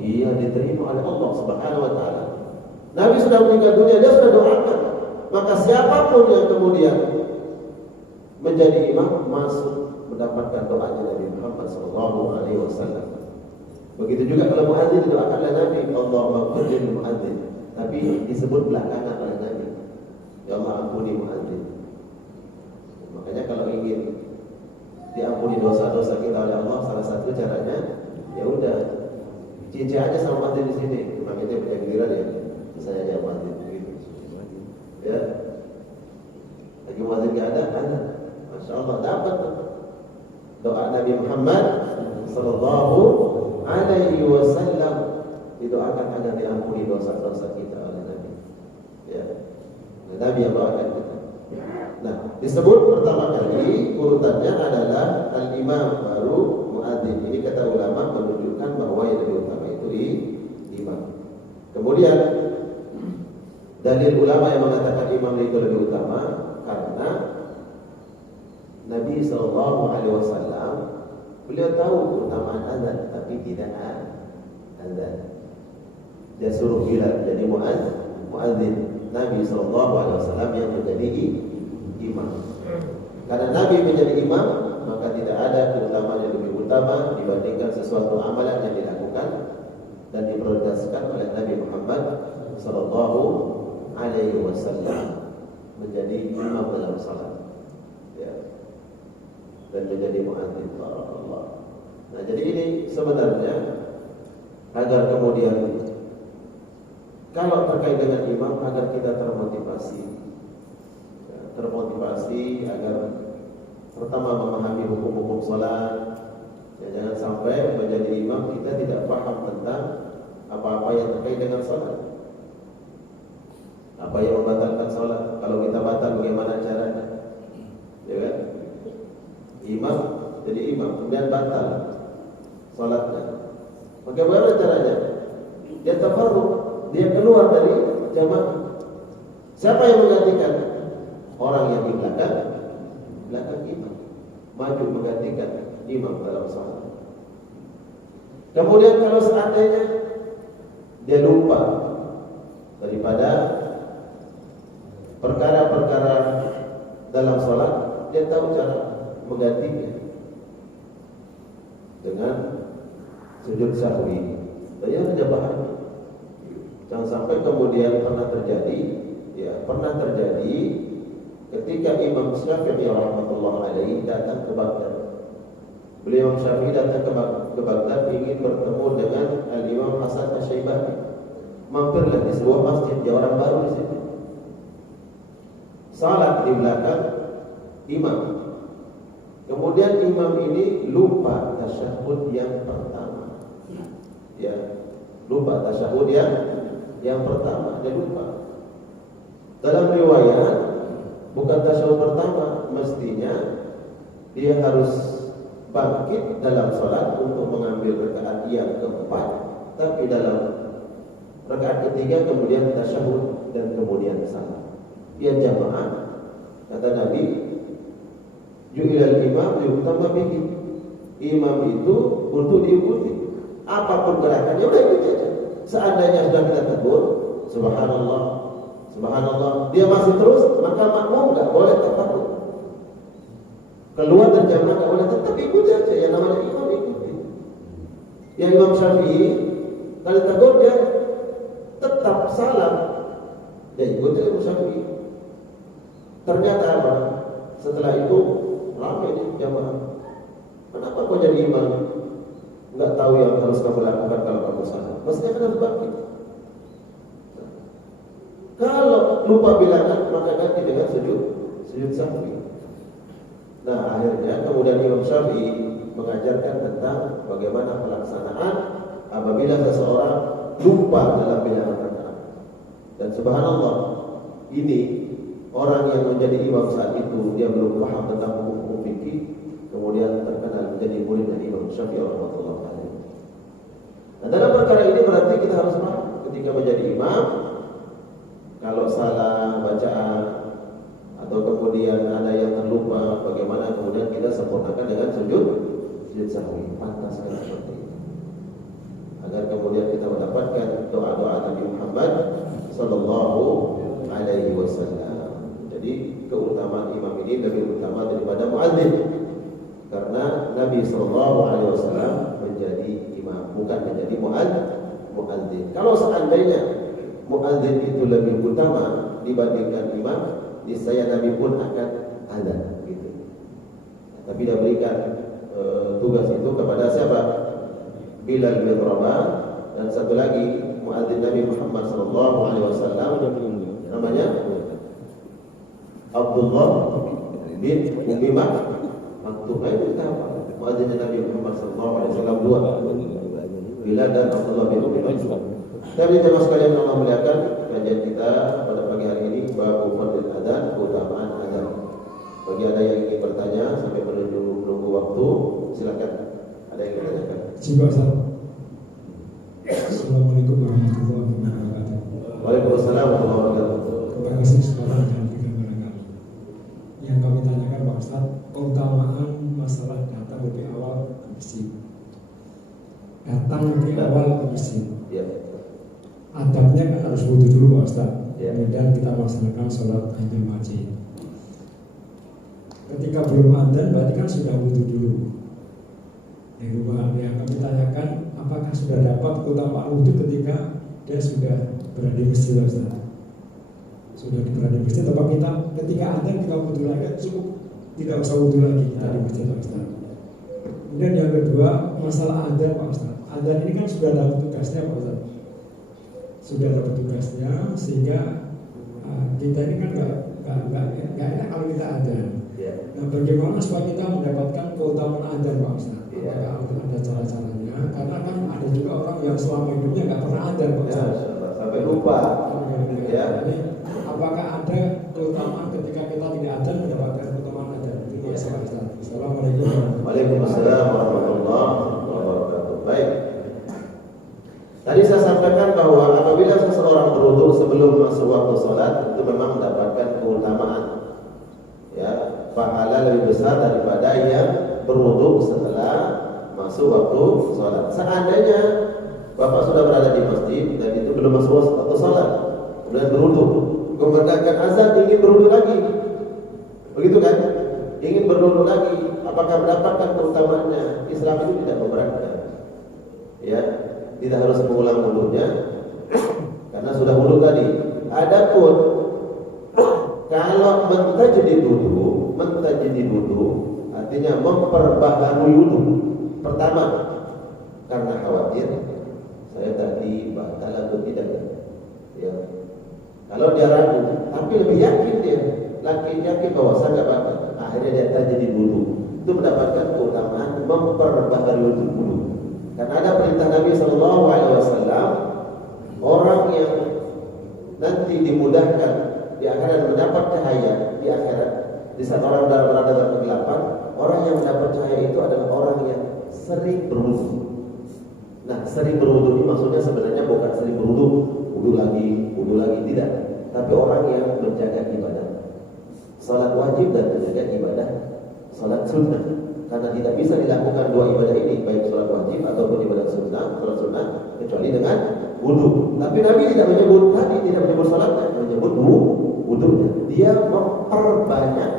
Iya, diterima oleh Allah Subhanahu wa taala. Nabi sudah meninggal dunia, dia sudah doakan. Maka siapapun yang kemudian menjadi imam masuk mendapatkan doanya Nabi Muhammad SAW. Begitu juga kalau muadzin didoakan oleh Nabi, Allahumma ighfir lil muadzin. Tapi disebut belakangan oleh Nabi, ya Allah ampuni muadzin. Makanya kalau ingin diampuni dosa-dosa kita oleh Allah, salah satu caranya ya udah cici aja sama muadzin di sini. Makanya punya giliran ya, saya aja muadzin begitu. Ya, lagi muadzin nggak ada. Masya Allah dapat doa Nabi Muhammad Sallallahu Alaihi Wasallam, didoakan agar diampuni dosa-dosa kita oleh Nabi. Ya, Nabi yang doakan kita. Nah, disebut pertama kali urutannya adalah al-imam baru muadzin. Ini kata ulama menunjukkan bahwa yang lebih utama itu imam. Kemudian dalil ulama yang mengatakan imam itu lebih utama karena Nabi SAW beliau tahu keutamaan azan, tapi tidak azan. Dia suruh Bilal jadi muadzin. Nabi SAW yang menjadi imam. Karena Nabi menjadi imam, maka tidak ada keutamaan yang lebih utama dibandingkan sesuatu amalan yang dilakukan dan diprioritaskan oleh Nabi Muhammad SAW. alaihi wasallam menjadi imam dalam salat, ya, dan menjadi muadzin. Allah. Nah, jadi ini sebenarnya agar kemudian kalau terkait dengan imam agar kita termotivasi, ya, agar pertama memahami hukum-hukum salat. Ya, jangan sampai menjadi imam kita tidak paham tentang apa-apa yang terkait dengan salat. Apa yang membatalkan salat? Kalau kita batal bagaimana caranya? Ya kan? Imam jadi imam kemudian batal salatnya. Bagaimana caranya? Dia tafarruq, dia keluar dari jamaah. Siapa yang menggantikan? Orang yang di belakang imam, maju menggantikan imam dalam salat. Kemudian kalau seandainya dia lupa daripada perkara-perkara dalam salat, dia tahu cara menggantinya dengan sujud sahwi. Dia saja pahami. Jangan sampai kemudian pernah terjadi ketika Imam Syafi'i rahmatullah alaihi datang ke Baghdad. Beliau Syafi'i datang ke Baghdad ingin bertemu dengan Al-Imam Hasan Asy-Syaibani. Mampirlah di sebuah masjid, dia orang baru di situ. Salat di belakang imam. Kemudian imam ini lupa tasyahud yang pertama. Ya, lupa tasyahud yang pertama, dia lupa. Dalam riwayat bukan tasyahud pertama, mestinya dia harus bangkit dalam salat untuk mengambil rakaat yang keempat, tapi dalam rakaat ketiga kemudian tasyahud dan kemudian salam. Dia jamaah. Kata Nabi, ju'ilal imam yuqtamma bihi. Imam itu untuk diikuti. Apapun gerakannya udah ikuti aja. Seandainya sudah kita tegur, subhanallah, subhanallah, dia masih terus, maka makmum enggak boleh tafarruq. Keluar dari jamaah enggak boleh, tetap ikuti aja. Yang namanya imam ikuti. Yang Imam Syafi'i kali tegur dia tetap salam, dia ikuti Imam Syafi'i. Ternyata apa? Setelah itu ramai di jamaah. Kenapa kau jadi imam? Enggak tahu yang harus kamu lakukan kalau kamu salah. Mestinya kan harus bangkit. Kalau lupa bilangan maka ganti dengan sujud sahwi. Nah, akhirnya kemudian Imam Syafi'i mengajarkan tentang bagaimana pelaksanaan apabila seseorang lupa dalam bilangan rakaat. Dan subhanallah, ini orang yang menjadi imam saat itu dia belum paham tentang hukum fikih, kemudian terkenal menjadi murid dari Imam Syafi'i rahimahullah alaihi. Nah, dalam perkara ini berarti kita harus paham ketika menjadi imam, kalau salah bacaan atau kemudian ada yang terlupa, bagaimana kemudian kita sempurnakan dengan sujud sahwi. Pantaskan seperti itu, agar kemudian kita mendapatkan doa-doa Nabi Muhammad sallallahu alaihi wasallam. Jadi keutamaan imam ini lebih utama daripada muadzin, karena Nabi sallallahu alaihi wasallam menjadi imam, bukan menjadi muadzin. Kalau seandainya muadzin itu lebih utama dibandingkan imam, niscaya Nabi pun akan adzan gitu. Tapi dia berikan tugas itu kepada siapa? Bilal bin Rabah, dan satu lagi muadzin Nabi Muhammad sallallahu alaihi wasallam namanya Abdullah bin Ummi Maktum. Itu kita muadzin Nabi Muhammad sallallahu alaihi wasallam dua, Bilal dan Abdullah bin Ummi Maktum. Tapi jemaah sekalian Allah muliakan, kajian kita pada pagi hari ini bab fadil adzan, keutamaan adzan. Bagi ada yang ingin bertanya sampai menunggu waktu, silakan. Ada yang ingin bertanya? Siapa Ustaz? Assalamualaikum warahmatullahi wabarakatuh. Waalaikumsalam warahmatullahi wabarakatuh. Terima kasih sekolah dan tiga barangkali. Yang kami tanyakan Pak Ustaz, keutamaan masalah datang lebih awal ke masjid. Datang lebih awal ke masjid. Ya. Adabnya kan harus wudu dulu Pak Ustaz. Ya. Kemudian kita melaksanakan sholat tahiyatul masjid. Ketika belum adzan berarti kan sudah wudu dulu. Yang kami tanyakan, apakah sudah dapat keutamaan wudu ketika dia sudah berada di masjid Ustaz? sudah berada di masjid, tempat kita ketika adzan kita wudhu lagi cukup, tidak usah wudhu lagi kita di masjid Pak Ustaz. Kemudian yang kedua masalah adzan Pak Ustaz. Adzan ini kan sudah ada petugasnya Pak Ustaz. Sudah ada petugasnya sehingga kita ini kan nggak enak kalau kita adzan. Nah, bagaimana supaya kita mendapatkan keutamaan adzan Pak Ustaz? Apakah ada cara-caranya? Karena kan ada juga orang yang selama hidupnya nggak pernah adzan Pak Ustaz. Sampai lupa. Ya. Jadi, apakah ada keutamaan ketika kita tidak adzan mendapatkan keutamaan adzan? Terima kasih Pak Ustaz. Assalamualaikum. Waalaikumsalam warahmatullahi wabarakatuh. Baik. Tadi saya sampaikan bahwa apabila seseorang berwudu sebelum masuk waktu sholat itu memang mendapatkan keutamaan, ya, pahala lebih besar daripada yang berwudu setelah masuk waktu sholat. Seandainya Bapak sudah berada di masjid dan itu belum masuk waktu sholat, kemudian berwudu, kemudian azan ingin berwudu lagi, begitu kan? Ingin berwudu lagi, apakah mendapatkan keutamaannya? Islam itu tidak memberatkan, ya. Tidak harus mengulang wudunya karena sudah wudu tadi. Adapun kalau mentajidid wudu artinya memperbaharui wudu. Pertama, karena khawatir saya tadi batal atau tidak. Ya. Kalau dia ragu, tapi lebih yakin dia, yakin bahwa saya tidak batal, akhirnya dia tajidid wudu. Itu mendapatkan keutamaan memperbaharui wudu. Karena ada perintah Nabi SAW, orang yang nanti dimudahkan di akhirat mendapat cahaya di akhirat, di saat orang berada dalam kegelapan, orang yang mendapat cahaya itu adalah orang yang sering berwudu. Nah, sering berwudu ini maksudnya sebenarnya bukan sering berwudu, wudu lagi tidak, tapi orang yang menjaga ibadah, salat wajib dan menjaga ibadah salat sunnah. Karena tidak bisa dilakukan dua ibadah ini, baik sholat wajib ataupun ibadah sunnah, sholat sunnah, kecuali dengan wudu. Tapi Nabi tidak menyebut sholatnya, menyebut wudunya. Dia memperbanyak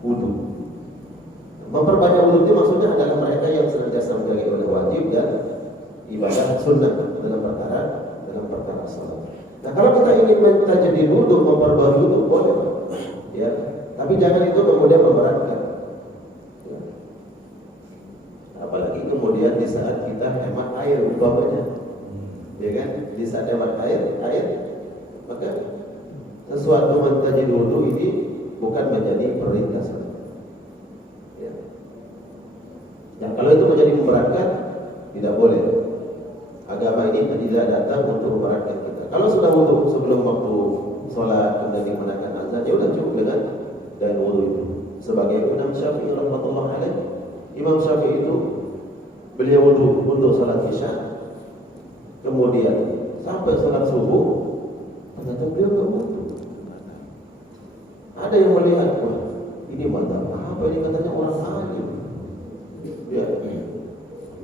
wudu. Memperbanyak wudu itu maksudnya adalah mereka yang senantiasa menjaga ibadah wajib dan ibadah sunnah dalam perkara sholat. Nah, kalau kita ingin mentajidid wudu, memperbarui wudu boleh, ya. Tapi jangan itu kemudian memberatkan. Apalagi kemudian di saat kita hemat air umpamanya, ya kan? Di saat hemat air, maka sesuatu mentajidid wudu ini bukan menjadi prioritas. Ya. Nah, kalau itu menjadi memberatkan, tidak boleh. Agama ini tidak datang untuk memberatkan kita. Kalau sudah wudu sebelum waktu sholat kemudian digunakan azan, ya udah cukup dengan wudu itu. Sebagai Imam Syafi'i rahimahullah alaih, Imam Syafi'i itu beliau wudu salat isya, kemudian sampai salat subuh, ternyata beliau nggak wudu. Ada yang melihat, wah ini mantap, apa ini katanya orang alim. Ya.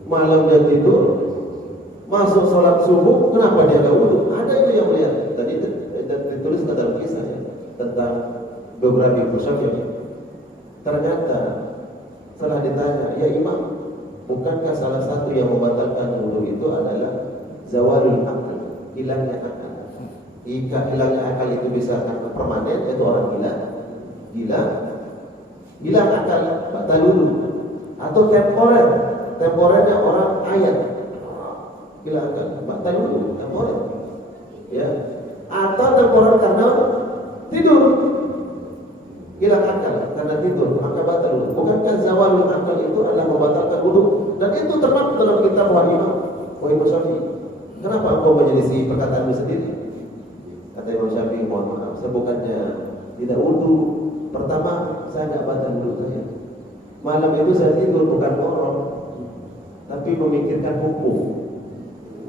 Malam dia tidur, masuk salat subuh, kenapa dia nggak wudu? Ada itu yang melihat. Tadi ditulis dalam kisah ya, tentang beberapa Imam Syafi'i. Ternyata setelah ditanya, ya Imam, bukankah salah satu yang membatalkan wudu itu adalah zawalul akal, hilangnya akal. Jika hilangnya akal itu bisa permanen, itu orang hilang akal, batal wudu. Atau temporernya orang ayat, hilang akal, batal wudu, temporer. Ya. Atau temporer karena tidur, hilang akal karena tidur, maka batal wudu. Bukankah zawalul akal itu adalah membatalkan wudu? Dan itu termaktub dalam kitab Wahai Syafi'i. Kenapa engkau menyelisih perkataanmu sendiri? Kata Imam Syafi'i, mohon maaf, saya bukannya tidak wudu. Pertama, saya tidak batal wudu saya. Malam itu saya tidur bukan ngorok, tapi memikirkan hukum.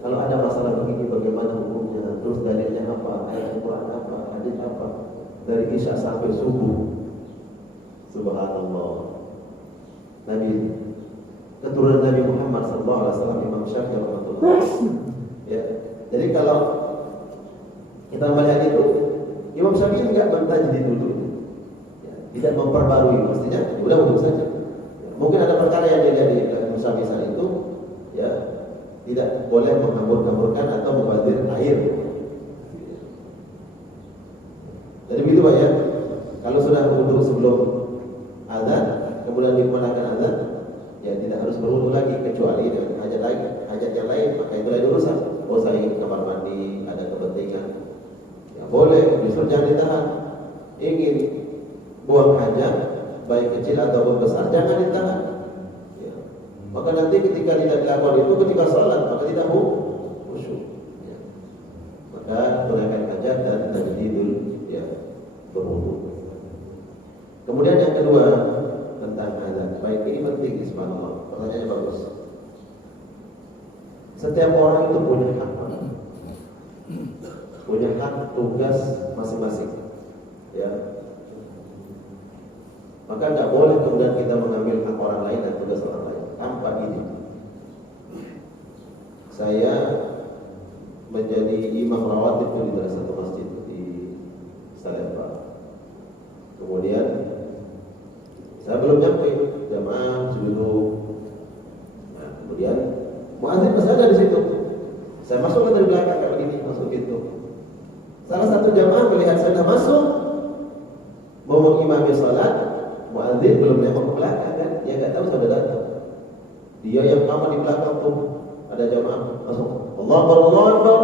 Kalau ada masalah begini, bagaimana hukumnya? Terus dalilnya apa? Ayat Al-Quran apa? Hadis apa? Dari isya sampai subuh. Subhanallah. Keturunan Nabi Muhammad SAW, Imam Syafi'i rahimahullah. Ya. Jadi kalau kita melihat itu, Imam Syafi'i tidak mentajidid wudu, ya, tidak memperbarui, mestinya sudah wudu saja. Mungkin ada perkara yang dilihat di Imam Syafi'i saat itu, ya, tidak boleh menghambur-hamburkan atau membazir air. Jadi begitu Pak ya. Kalau sudah wudhu sebelum azan, kemudian dikumandangkan azan, ya tidak harus berwudhu lagi kecuali dengan hajat yang lain, maka itu lain urusan. Oh saya ingin kamar mandi, ada kepentingan, ya boleh, justru jangan ditahan. Ingin buang hajat, baik kecil ataupun besar, jangan ditahan. Ya. Maka nanti ketika tidak dilakukan itu, ketika sholat, maka tidak khusyuk. Ya. Maka tunaikan hajat dan tajdidul ya berwudu. Kemudian yang kedua tentang azan. Baik, ini penting subhanallah. Pertanyaannya bagus. Setiap orang itu punya hak tugas masing-masing. Ya. Maka nggak boleh kemudian kita mengambil hak orang lain dan tugas orang lain tanpa izin. Saya menjadi imam rawatib di salah satu masjid di Salemba. Kemudian saya belum nyampe, jamaah duduk. Nah, kemudian muadzin masih ada di situ. Saya masuk dari belakang kayak begini, masuk gitu. Salah satu jamaah melihat saya sudah masuk, mau mengimami sholat, muadzin belum nengok ke belakang kan? Dia nggak tahu saya sudah datang. Dia yang lama di belakang tuh ada jamaah masuk. Allah Akbar,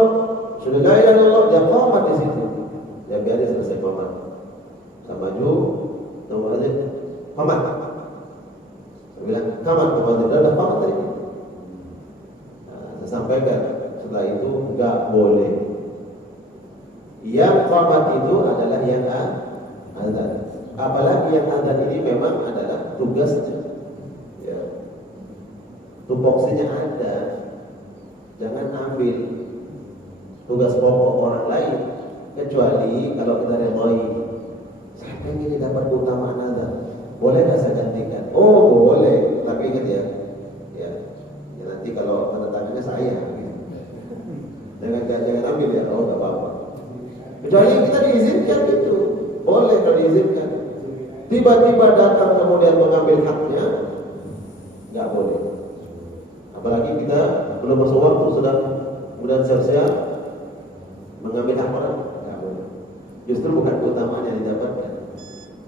sudah la ilaha illallah, dia qamat di situ. Dia biarin selesai qamat. Saya maju, muadzin qamat. Saya bilang qamat, muadzin sudah qamat tadi. Nah, saya sampaikan setelah itu enggak boleh. Yang qamat itu adalah yang azan. Apalagi yang azan ini memang adalah tugasnya. Ya. Tupoksinya ada. Jangan ambil tugas pokok orang lain kecuali kalau kita redai. Saya ingin dapat keutamaan azan. Boleh nggak saya gantikan? Oh boleh, tapi ingat ya, ya nanti kalau tanda tangannya saya, gitu. jangan ambil ya, oh nggak apa-apa. Kecuali kita diizinkan itu, boleh kalau diizinkan. Tiba-tiba datang kemudian mengambil haknya, nggak boleh. Apalagi kita belum masuk waktu sudah kemudian siap-siap mengambil hak orang, nggak boleh. Justru bukan keutamaan yang didapatkan.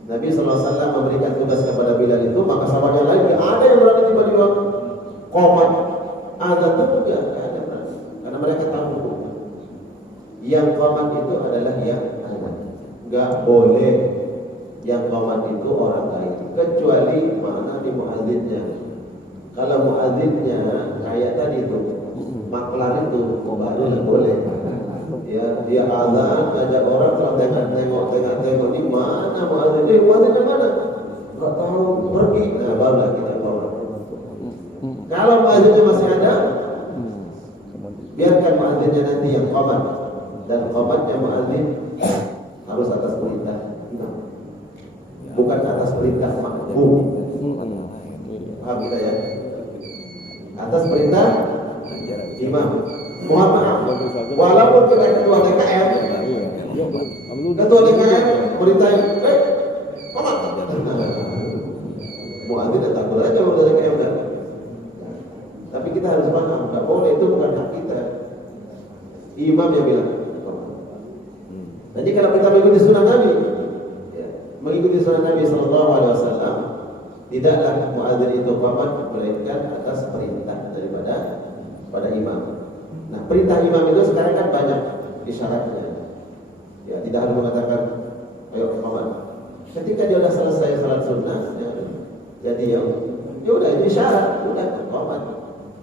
Nabi SAW memberikan tugas kepada Bilal itu, maka sahabat yang lain ada yang berani tiba-tiba qomat azan itu juga ada berani, karena mereka tahu yang qomat itu adalah yang azan. Enggak boleh yang qomat itu orang lain, kecuali mana di muazzinnya. Kalau muazzinnya kayak tadi itu maklar itu, baru boleh. Ya, dia azan, ajak orang terus tengok di mana muadzin? Muadzin mana? Enggak tahu, pergi. Nah, barulah kita bawa. Kalau muadzinnya masih ada, biarkan muadzinnya nanti yang qamat, dan qamatnya muadzin harus atas perintah imam, bukan atas perintah makmum. Paham kita ya? Atas perintah imam. Mohon maaf, walaupun kita ketua DKM, ketua DKM beritain, komat. Muadzin dan takut aja ketua DKM kan. Tapi kita harus paham, nggak boleh, itu bukan hak kita. Imam yang bilang. Jadi kalau kita mengikuti sunnah Nabi, mengikuti sunnah Nabi SAW, tidaklah muadzin itu qamat melainkan atas perintah daripada imam. Nah, perintah imam itu sekarang kan banyak isyaratnya. Ya, tidak harus mengatakan ayo qamat. Ketika dia sudah selesai salat sunnah, jadi ya udah itu isyarat, udah qamat.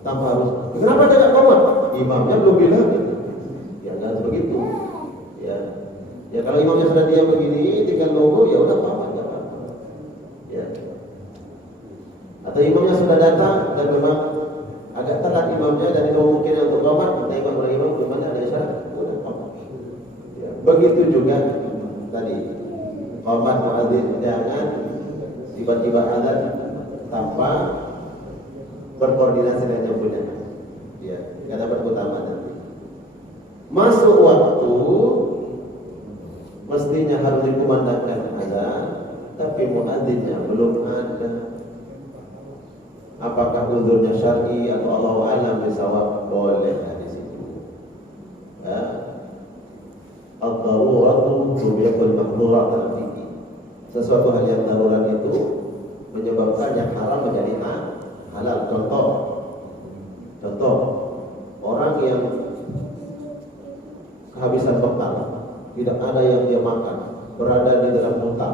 Tanpa harus. Kenapa dia enggak qamat? Imamnya belum bilang. Ya enggak harus begitu. Ya. Ya kalau imamnya sudah diam begini, tinggal nunggu, ya udah qamat enggak apa-apa. Ya. Atau imamnya sudah datang dan memang agak telat imamnya dan itu mungkin untuk qamat, kita imam gimana ada isyarat, udah qamat. Ya. Begitu juga tadi qamat muadzin, jangan tiba-tiba azan tanpa berkoordinasi dengan yang punya. Ya, enggak dapat keutamaan nanti. Masuk waktu mestinya harus dikumandangkan azan, tapi muadzinnya belum ada. Apakah uzurnya syar'i atau Allahu a'lam bisawab, boleh di situ. Ya. ad-daruratu tubihul mahdurat dalam fikih. Sesuatu hal yang darurat itu menyebabkan yang haram menjadi halal. Contoh orang yang kehabisan bekal, tidak ada yang dia makan, berada di dalam hutan,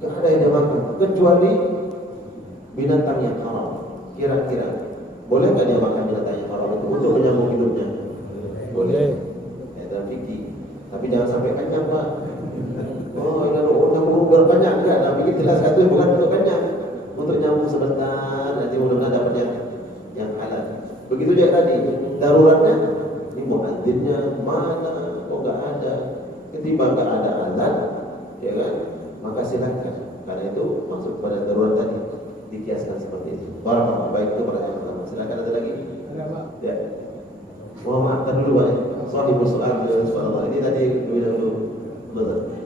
tidak ada yang dia makan kecuali binatang yang haram. Kira-kira boleh nggak dia makan binatang yang haram itu untuk menyambung hidupnya? Boleh. Ya, dalam fikih. Tapi jangan sampai kenyang, Pak. Oh, ini nyambung berbanyak enggak? Tapi ini jelas satu bukan untuk kenyang, untuk nyambung sebentar, nanti mudah-mudahan dapat yang halal. Begitu juga tadi, daruratnya ini muadzinnya mana? Kok enggak ada? Ketimbang enggak ada azan, ya kan? Maka silakan. Karena itu maksud pada darurat tadi dikiaskan seperti itu. Barakallahu baik, itu pertanyaan pertama. Silakan ada lagi? Ada, Pak. Ya. Mohon maaf dulu, Pak. Sohibul soal subhanallah. Ini tadi lebih dahulu. Betul.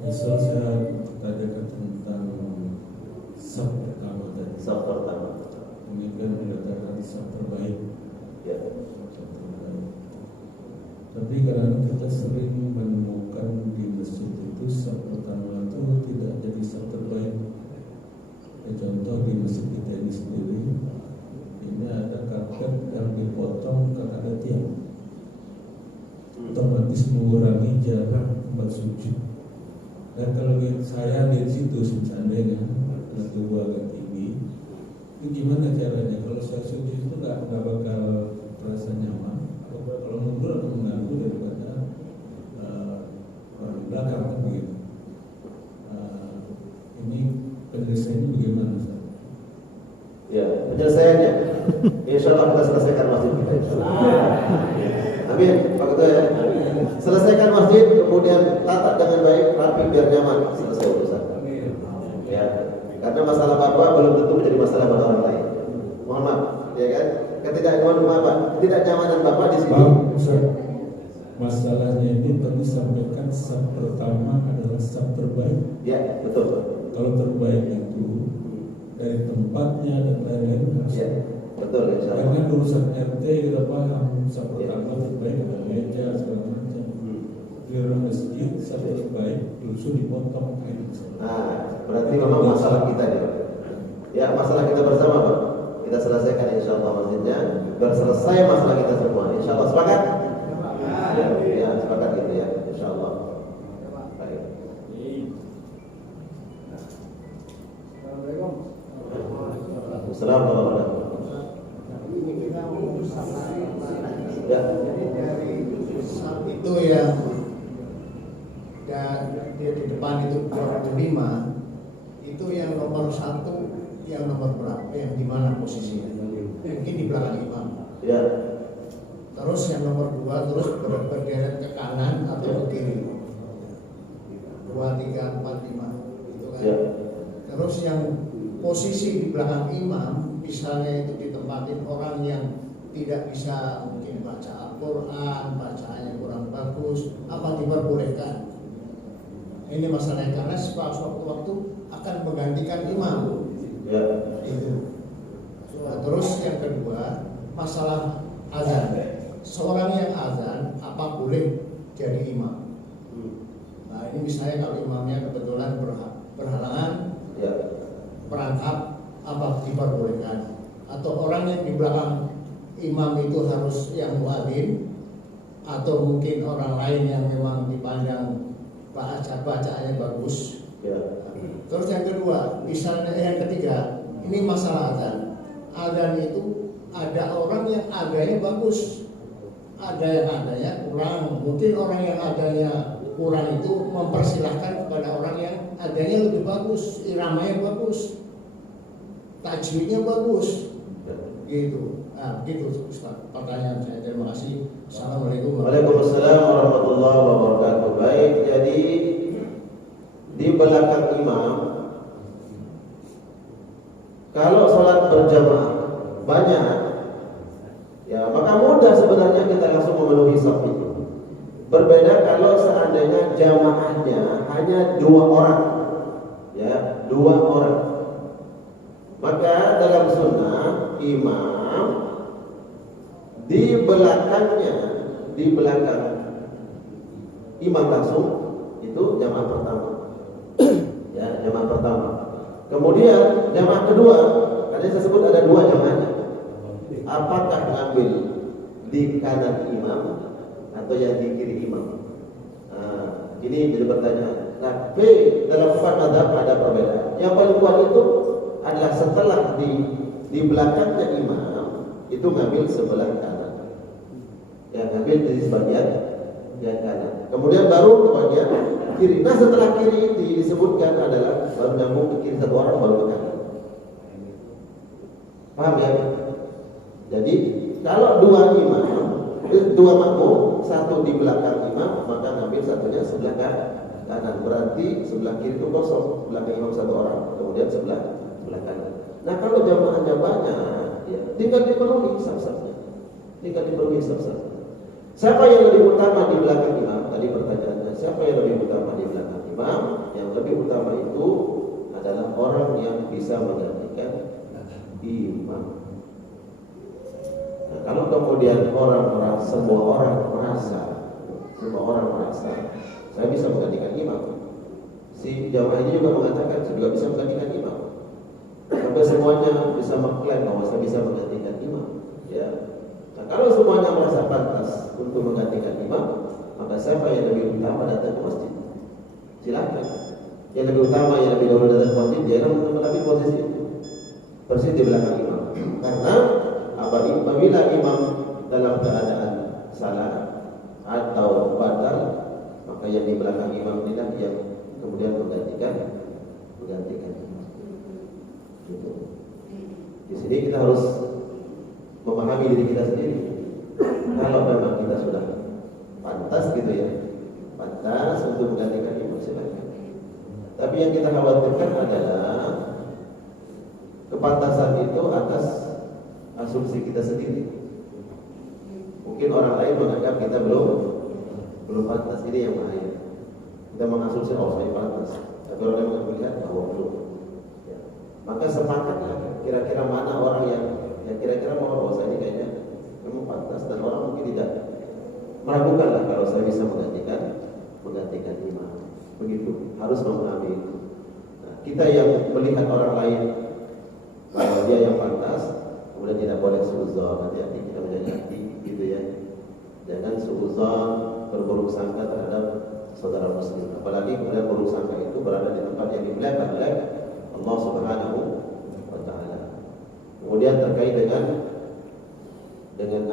Misal saya tanyakan tentang sab pertama tadi. Sab pertama. Kemudian mengatakan sab terbaik. Ya. Sab terbaik. Tapi karena kita sering menemukan di masjid itu sab pertama itu tidak jadi sab terbaik. Contoh di masjid kita ini sendiri, ini ada karpet yang dipotong karena ada tiang, otomatis mengurangi jarak tempat sujud. Dan kalau saya di situ seandainya lantai agak tinggi, itu gimana caranya? Kalau saya sujud itu nggak bakal terasa nyaman. Kalau mundur akan mengganggu daripada orang belakang begitu. Ini penyelesaiannya bagaimana? Ya, penyelesaiannya insya Allah kita selesaikan masjid kita, insya Allah. Amin. Pak Ketua ya. Selesaikan masjid, kemudian tata dengan baik, rapi biar nyaman, selesai urusan. Ya, karena masalah Bapak belum tentu menjadi masalah buat orang lain. Mohon maaf, ya kan? Ketidaknyamanan Bapak di sini. Masalahnya ini tadi sampaikan sab pertama adalah sab terbaik. Ya, betul. Kalau terbaik itu dari tempatnya dan lain-lain. Ya, betul. Karena urusan RT kita paham sab pertama terbaik ada meja segala macam. Di dalam masjid sab terbaik langsung dipotong kain. Berarti memang masalah kita ya. Ya, masalah kita bersama, Pak. Kita selesaikan insya Allah masjidnya. Biar selesai masalah kita semua. Insya Allah sepakat? Ya, sepakat gitu ya. Insya Allah. Baik. Assalamualaikum warahmatullahi wabarakatuh. Ya. Jadi dari itu ya, dan dia di depan itu 25, itu yang nomor 1, yang nomor berapa, yang di mana posisinya? Mungkin di belakang imam. Ya. Terus yang nomor 2 terus berderet ke kanan atau ke kiri. 2, 3, 4, 5 gitu kan. Ya. Terus yang posisi di belakang imam, misalnya itu ditempatin orang yang tidak bisa mungkin baca Al-Quran, bacaannya kurang bagus, apa diperbolehkan? Ini masalahnya karena sewaktu-waktu akan menggantikan imam. Ya. Itu. Nah, terus yang kedua masalah azan. Seorang yang azan apa boleh jadi imam? Nah ini misalnya kalau imamnya kebetulan berhalangan, Ya. perangkap apa diperbolehkan? Atau orang yang di belakang imam itu harus yang muadzin, atau mungkin orang lain yang memang dipandang bacaannya bagus. Ya. Terus yang kedua, misalnya yang ketiga, ini masalah azan. Azan itu ada orang yang adanya bagus, ada yang adanya kurang. Mungkin orang yang adanya kurang itu mempersilahkan kepada orang yang adanya lebih bagus, iramanya bagus, tajwidnya bagus, gitu. Nah, begitu Ustaz. Pertanyaan saya. Terima kasih. Assalamualaikum. Waalaikumsalam warahmatullahi wabarakatuh. Baik, jadi di belakang imam, kalau sholat berjamaah banyak, ya maka mudah sebenarnya kita langsung memenuhi saf itu. Berbeda kalau seandainya jamaahnya hanya 2 orang, ya 2 orang. Maka dalam sunnah imam di belakangnya, di belakang imam langsung, itu jamaah pertama. Ya, jamaah pertama. Kemudian jamaah kedua, tadi saya sebut ada dua jamaahnya. Apakah ngambil di kanan imam atau yang di kiri imam? Nah, ini jadi pertanyaan. Nah, dalam empat mazhab ada perbedaan. Yang paling kuat itu adalah setelah di belakangnya imam itu ngambil sebelah kanan. Yang ngambil di sebagian yang kanan. Kemudian baru ke bagian kiri. Nah, setelah kiri disebutkan adalah baru nyambung ke kiri satu orang baru ke kanan. Paham ya? Jadi kalau dua makmum, satu di belakang imam, maka ngambil satunya sebelah kanan. Berarti sebelah kiri itu kosong, belakang imam satu orang, kemudian sebelah kanan. Nah, kalau jamaahnya banyak, ya, tinggal dipenuhi saf-safnya. Siapa yang lebih utama di belakang imam? Tadi pertanyaannya, siapa yang lebih utama di belakang imam? Yang lebih utama itu adalah orang yang bisa menggantikan imam. Nah, kalau kemudian semua orang merasa saya bisa menggantikan imam, si jamaah ini juga mengatakan saya juga bisa menggantikan imam, sampai semuanya bisa mengklaim bahwa saya bisa menggantikan imam. Ya. Nah, kalau semuanya merasa pantas untuk menggantikan imam, maka siapa yang lebih utama datang ke masjid? Silakan. Yang lebih utama, yang lebih dahulu datang ke masjid, dia mengambil posisi persis di belakang imam. Karena apabila imam dalam keadaan salah atau batal, maka yang di belakang imam inilah yang kemudian menggantikan imam. Gitu. Di sini kita harus memahami diri kita sendiri. Kalau memang kita sudah pantas gitu ya, pantas untuk menggantikan imam, silakan. Tapi yang kita khawatirkan adalah kepantasan itu atas asumsi kita sendiri. Mungkin orang lain menganggap kita belum pantas. Ini yang bahaya. Kita mengasumsi saya pantas, tapi orang lain melihat bahwa belum. Ya. Maka sepakatlah kira-kira mana orang yang kira-kira mau bahwa saya ini kayaknya memang pantas, dan orang mungkin tidak meragukanlah kalau saya bisa menggantikan imam. Begitu, harus memahami itu. Nah, kita yang melihat orang lain bahwa dia yang pantas, kemudian tidak boleh suudzon. Hati-hati kita menjaga hati, gitu ya. Jangan suudzon, berburuk sangka terhadap saudara muslim. Apalagi kemudian buruk sangka itu berada di tempat yang dimuliakan oleh Allah Subhanahu wa taala. Kemudian terkait dengan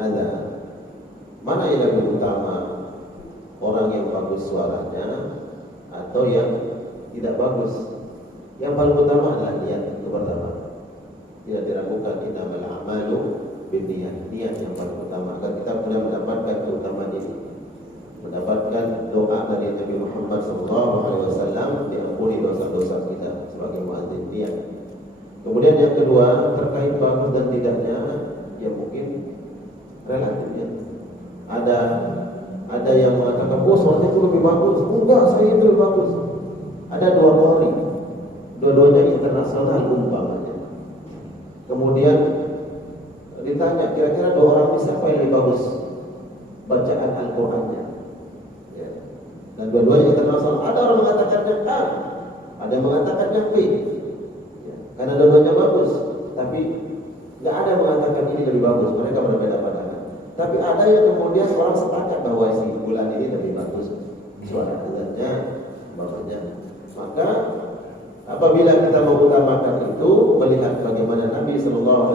azan, mana yang lebih utama? Orang yang bagus suaranya atau yang tidak bagus? Yang paling utama adalah niat. Itu pertama. Tidak diragukan, innamal a'malu binniyat. Niat yang paling utama agar kita benar mendapatkan keutamaan ini, mendapatkan doa dari Nabi Muhammad SAW, diampuni dosa-dosa kita sebagai muadzin. Niat. Kemudian yang kedua, terkait bagus dan tidaknya, ya mungkin relatif ya. Ada yang mengatakan, suaranya itu lebih bagus. Enggak, saya itu lebih bagus. Ada dua qari, dua-duanya internasional umpamanya. Kemudian ditanya, kira-kira dua orang ini siapa yang lebih bagus bacaan Al-Qur'annya? Ya. Dan dua-duanya internasional. Ada orang mengatakannya A, ada yang mengatakannya B. Ya. Karena dua-duanya bagus, tapi nggak ada yang mengatakan ini lebih bagus. Mereka berbeda pandangan. Tapi ada yang kemudian orang sepakat bahwa si bulan ini lebih bagus suara azannya, bawahnya. Maka apabila kita mengutamakan itu, melihat bagaimana Nabi SAW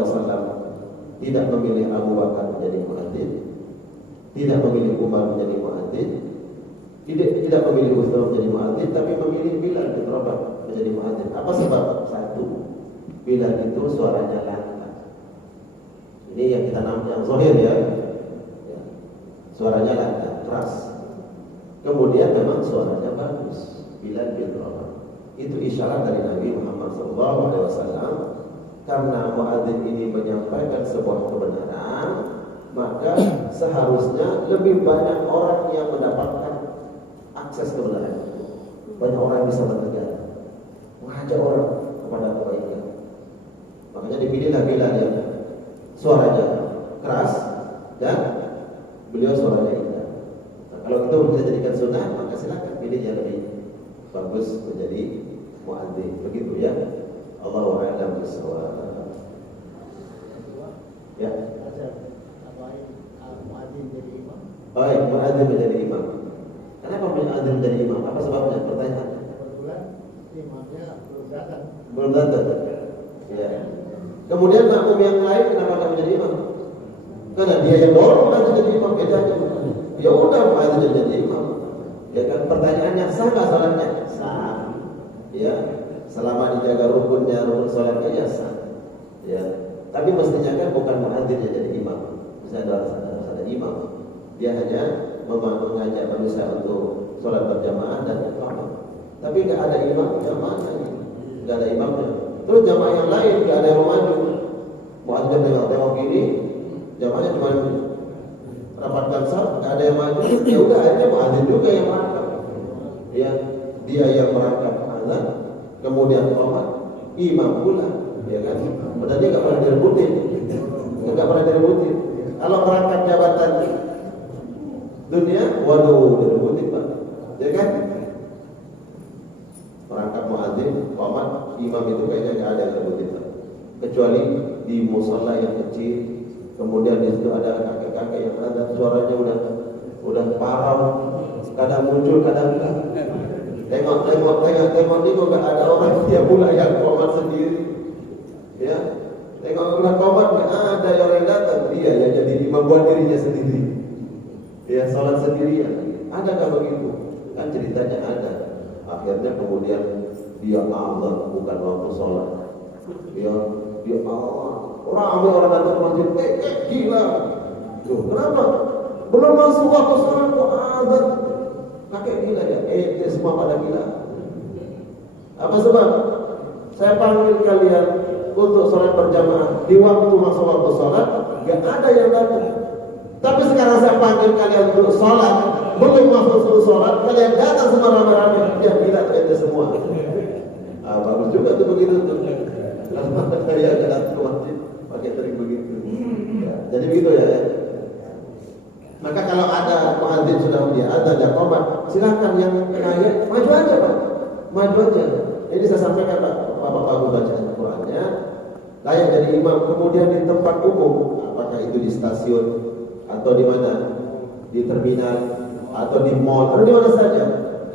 tidak memilih Abu Bakar menjadi muadzin, tidak memilih Umar menjadi muadzin, tidak memilih Utsman menjadi muadzin, tapi memilih Bilal bin Rabah menjadi muadzin. Apa sebab? Satu, Bilal itu suaranya lantang. Ini yang kita namanya zahir ya. Suaranya lantang, keras. Kemudian memang suaranya bagus, Bilal bin Rabah. Itu isyarat dari Nabi Muhammad SAW. Karena muadzin ini menyampaikan sebuah kebenaran, maka seharusnya lebih banyak orang yang mendapatkan akses kebenaran. Banyak orang yang bisa menegak, mengajak orang kepada kebaikan. Makanya dipilihlah Bilal yang suaranya keras dan beliau suaranya indah. Nah, kalau itu kita jadikan sunnah, maka bagus menjadi muadzin. Begitu ya. Allahu a'lam bishawab. Ya. Baik, muadzin menjadi imam. Kenapa muadzin menjadi imam? Apa sebabnya? Pertanyaan. Kebetulan imamnya belum datang. Belum datang. Ya. Kemudian makmum yang lain kenapa enggak menjadi imam? Karena dia yang dorong kan jadi imam, beda aja. Ya udah muadzin jadi imam. Ya kan pertanyaannya sah nggak salatnya? Sah. Ya. Selama dijaga rukunnya, rukun salatnya ya sah. Ya. Tapi mestinya kan bukan muadzin yang jadi imam. Misalnya ada imam, dia hanya mengajak manusia untuk sholat berjamaah dan iqamah. Tapi nggak ada imam, jamaah ini nggak ada imamnya. Terus jamaah yang lain nggak ada yang mau maju. Muadzin tengok gini, jamaahnya cuma rapatkan saf, nggak ada yang maju. Ya udah akhirnya muadzin juga yang merangkap. Ya, dia yang merangkap azan, kemudian iqamah, imam pula, ya kan? Padahal dia nggak pernah direbutin, nggak pernah direbutin. Kalau merangkap jabatan dunia, waduh, direbutin Pak, ya kan? Merangkap muadzin, iqamah, imam itu kayaknya nggak ada yang direbutin Pak. Kecuali di musala yang kecil, kemudian di situ ada kakek-kakek yang ada suaranya udah parau, kadang muncul, kadang enggak. Tengok ini kok nggak ada orang, dia pula yang qomat sendiri. Ya, tengok udah qomat nggak ada yang datang, dia yang jadi imam buat dirinya sendiri. Ya, sholat sendirian. Ada nggak begitu? Kan ceritanya ada. Akhirnya kemudian dia azan bukan waktu sholat. Dia ramai orang datang ke masjid, gila. Tuh, kenapa? Belum masuk waktu sholat kok azan. Kakek gila ya, semua pada gila. Apa sebab? Saya panggil kalian untuk sholat berjamaah di waktu masuk waktu sholat, gak ada yang datang. Tapi sekarang saya panggil kalian untuk sholat, belum masuk sholat, kalian datang semua ramai-ramai, ya gila ente semua. Bagus juga tuh begitu tuh. Saya datang ke masjid pakai trik begitu. Ya, jadi begitu ya. Maka kalau ada muadzin sudah dia ada qomat, silakan yang lain maju aja Pak, maju aja. Ini saya sampaikan Pak, Bapak baca Al-Qur'annya, layak jadi imam. Kemudian di tempat umum, apakah itu di stasiun atau di mana, di terminal atau di mall atau di mana saja.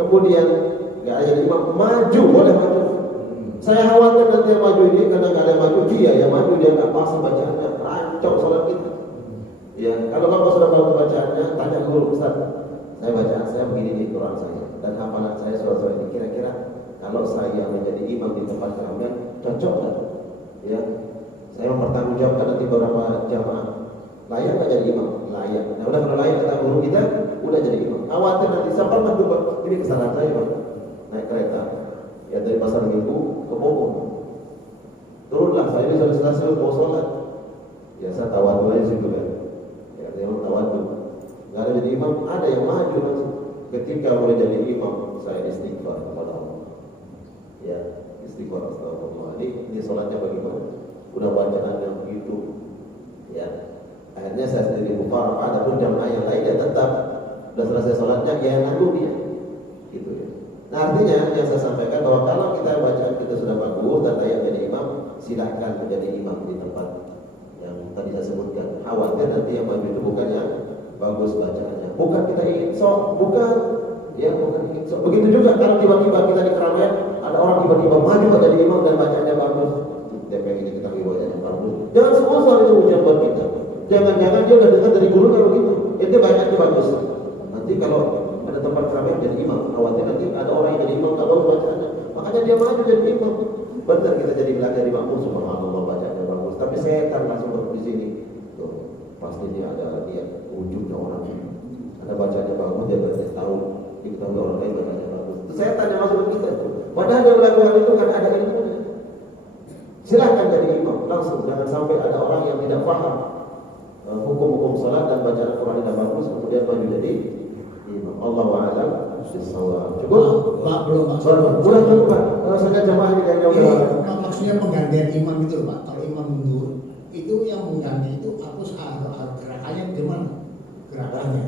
Kemudian nggak ada jadi imam, maju boleh maju. Saya khawatir nanti yang maju ini karena nggak ada yang maju, dia yang maju dia nggak pasang bacaannya, rancok sholat kita. Ya, kalau Bapak sudah tahu bacaannya, tanya guru, Ustaz, saya bacaan saya begini di Quran saya dan hafalan saya suara ini, kira-kira kalau saya menjadi imam di tempat keramaian cocok nggak? Ya, saya mempertanggungjawabkan nanti beberapa jamaah, layak nggak jadi imam? Layak. Nah, udah kalau layak kata guru kita, udah jadi imam. Khawatir nanti siapa mendubah? Ini kesalahan saya Pak, naik kereta, ya dari Pasar Minggu ke Bogor, turunlah saya di stasiun mau sholat, ya saya tawadhu aja situ kan. Yang tawadhu, nggak ada jadi imam, ada yang maju langsung. Ketika mulai jadi imam, saya istighfar kepada Allah. Ya, istighfar astagfirullah. Ini sholatnya bagaimana? Udah bacaan yang begitu. Ya, akhirnya saya sendiri buka. Adapun jamaah yang lain ya tetap udah selesai sholatnya, ya nanggung dia. Gitu ya. Nah artinya yang saya sampaikan bahwa kalau kita bacaan kita sudah bagus dan layak jadi imam, silakan menjadi imam di tempat yang tadi saya sebutkan. Khawatir nanti yang maju itu bukan yang bagus bacaannya, bukan kita ingin sok, bukan ingin sok. Begitu juga kalau tiba-tiba kita di keramaian ada orang tiba-tiba maju jadi imam dan bacaannya bagus, dia pengen kita riwayatnya bagus. Jangan semua soal itu ujian buat kita. Jangan-jangan dia udah dengar dari guru kalau begitu, itu bacaannya bagus. Nanti kalau ada tempat keramaian jadi imam, khawatir nanti ada orang yang jadi imam tak bagus bacaannya, makanya dia maju jadi imam. Benar kita jadi belajar di makmum, subhanallah bacaannya bagus, tapi setan langsung di sini. Tuh, pasti dia ada wujudnya orang. Ada bacanya bagus, dia baca tahu, diketahui orang lain bacanya bagus. Itu setan yang masuk ke kita. Padahal dia melakukan itu kan ada ilmunya. Silakan jadi imam langsung, jangan sampai ada orang yang tidak paham hukum-hukum salat dan bacaan Quran yang bagus kemudian maju jadi imam. Allahu a'lam bishawab. Cukup? Pak, belum Pak. Udah cukup Pak. Rasanya jamaah ini kayaknya udah. Maksudnya penggantian imam itu loh Pak. Kalau imam mundur, itu yang mengganti itu harus gerakannya gimana? Gerakannya.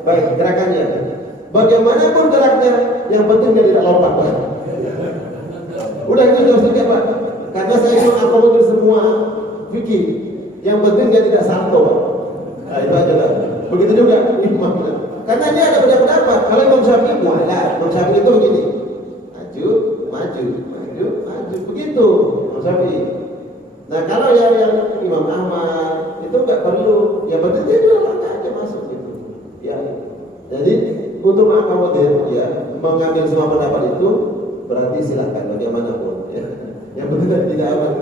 Baik, gerakannya. Bagaimanapun geraknya, yang penting dia tidak lompat. Udah itu dosennya Pak. Karena saya itu akomodir semua fikih. Yang penting dia tidak salto Pak. Nah itu aja lah. Begitu juga imam. Karena dia ada pendapat. Kalau Imam Syafi'i mualaf. Imam Syafi'i itu begini. Maju, maju, maju, maju. Begitu Imam Syafi'i. Nah kalau yang Imam Ahmad itu nggak perlu. Yang penting dia dua langkah aja masuk gitu. Ya. Jadi untuk mengakomodir ya mengambil semua pendapat itu berarti silakan bagaimanapun ya. Yang penting tidak aman.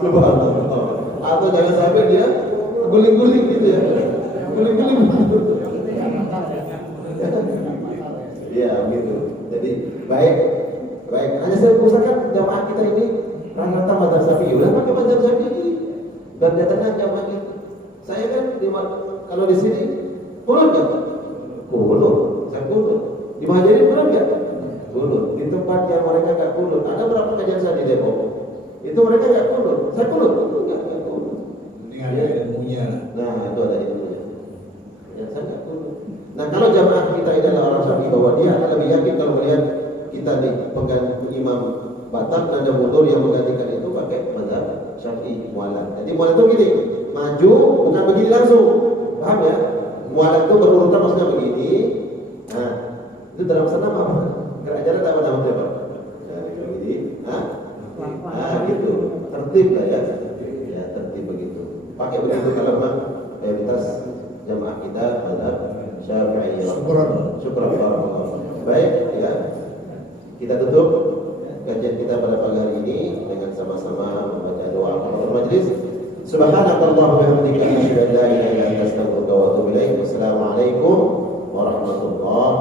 Subhanallah. Atau jangan sampai dia guling-guling gitu ya. Guling-guling. Ya gitu. Jadi baik. Hanya saya usahakan jamaah kita ini rata-rata mazhab Syafi'i. Udah pakai mazhab Syafi'i. Dan dia tenang jamaah kita. Saya kan kalau di sini kurang enggak? Kurang. Saya kurang. Di Mahajarin kurang enggak? Kurang. Di tempat yang mereka enggak kurang. Ada berapa kajian saya di Depok? Itu mereka enggak kurang. Saya kurang. Enggak kurang. Ini ada ilmunya. Nah, itu ada ilmunya. Ya, saya enggak kurang. Nah, kalau jamaah kita ini adalah orang Syafi'i bahwa dia akan lebih yakin kalau melihat kita nih pengganti imam Batak dan mundur yang menggantikan itu pakai mazhab Syafi'i mualaf. Jadi mualaf itu gini, maju bukan begini langsung. Paham ya? Mualaf itu berurutan maksudnya begini. Nah, itu dalam senam apa? Kerajaan apa nama siapa? Begini. Nah, gitu. Tertib lah ya. Ya, tertib begitu. Pakai begitu kalau memang mayoritas jamaah kita mazhab Syafi'i. Syukran. Baik, ya. Kita tutup kajian kita pada pagi hari ini dengan sama-sama membaca doa al majlis. Subhanakallahumma wa bihamdika asyhadu an la ilaha illa anta astaghfiruka wa atubu ilaik. Wassalamualaikum warahmatullahi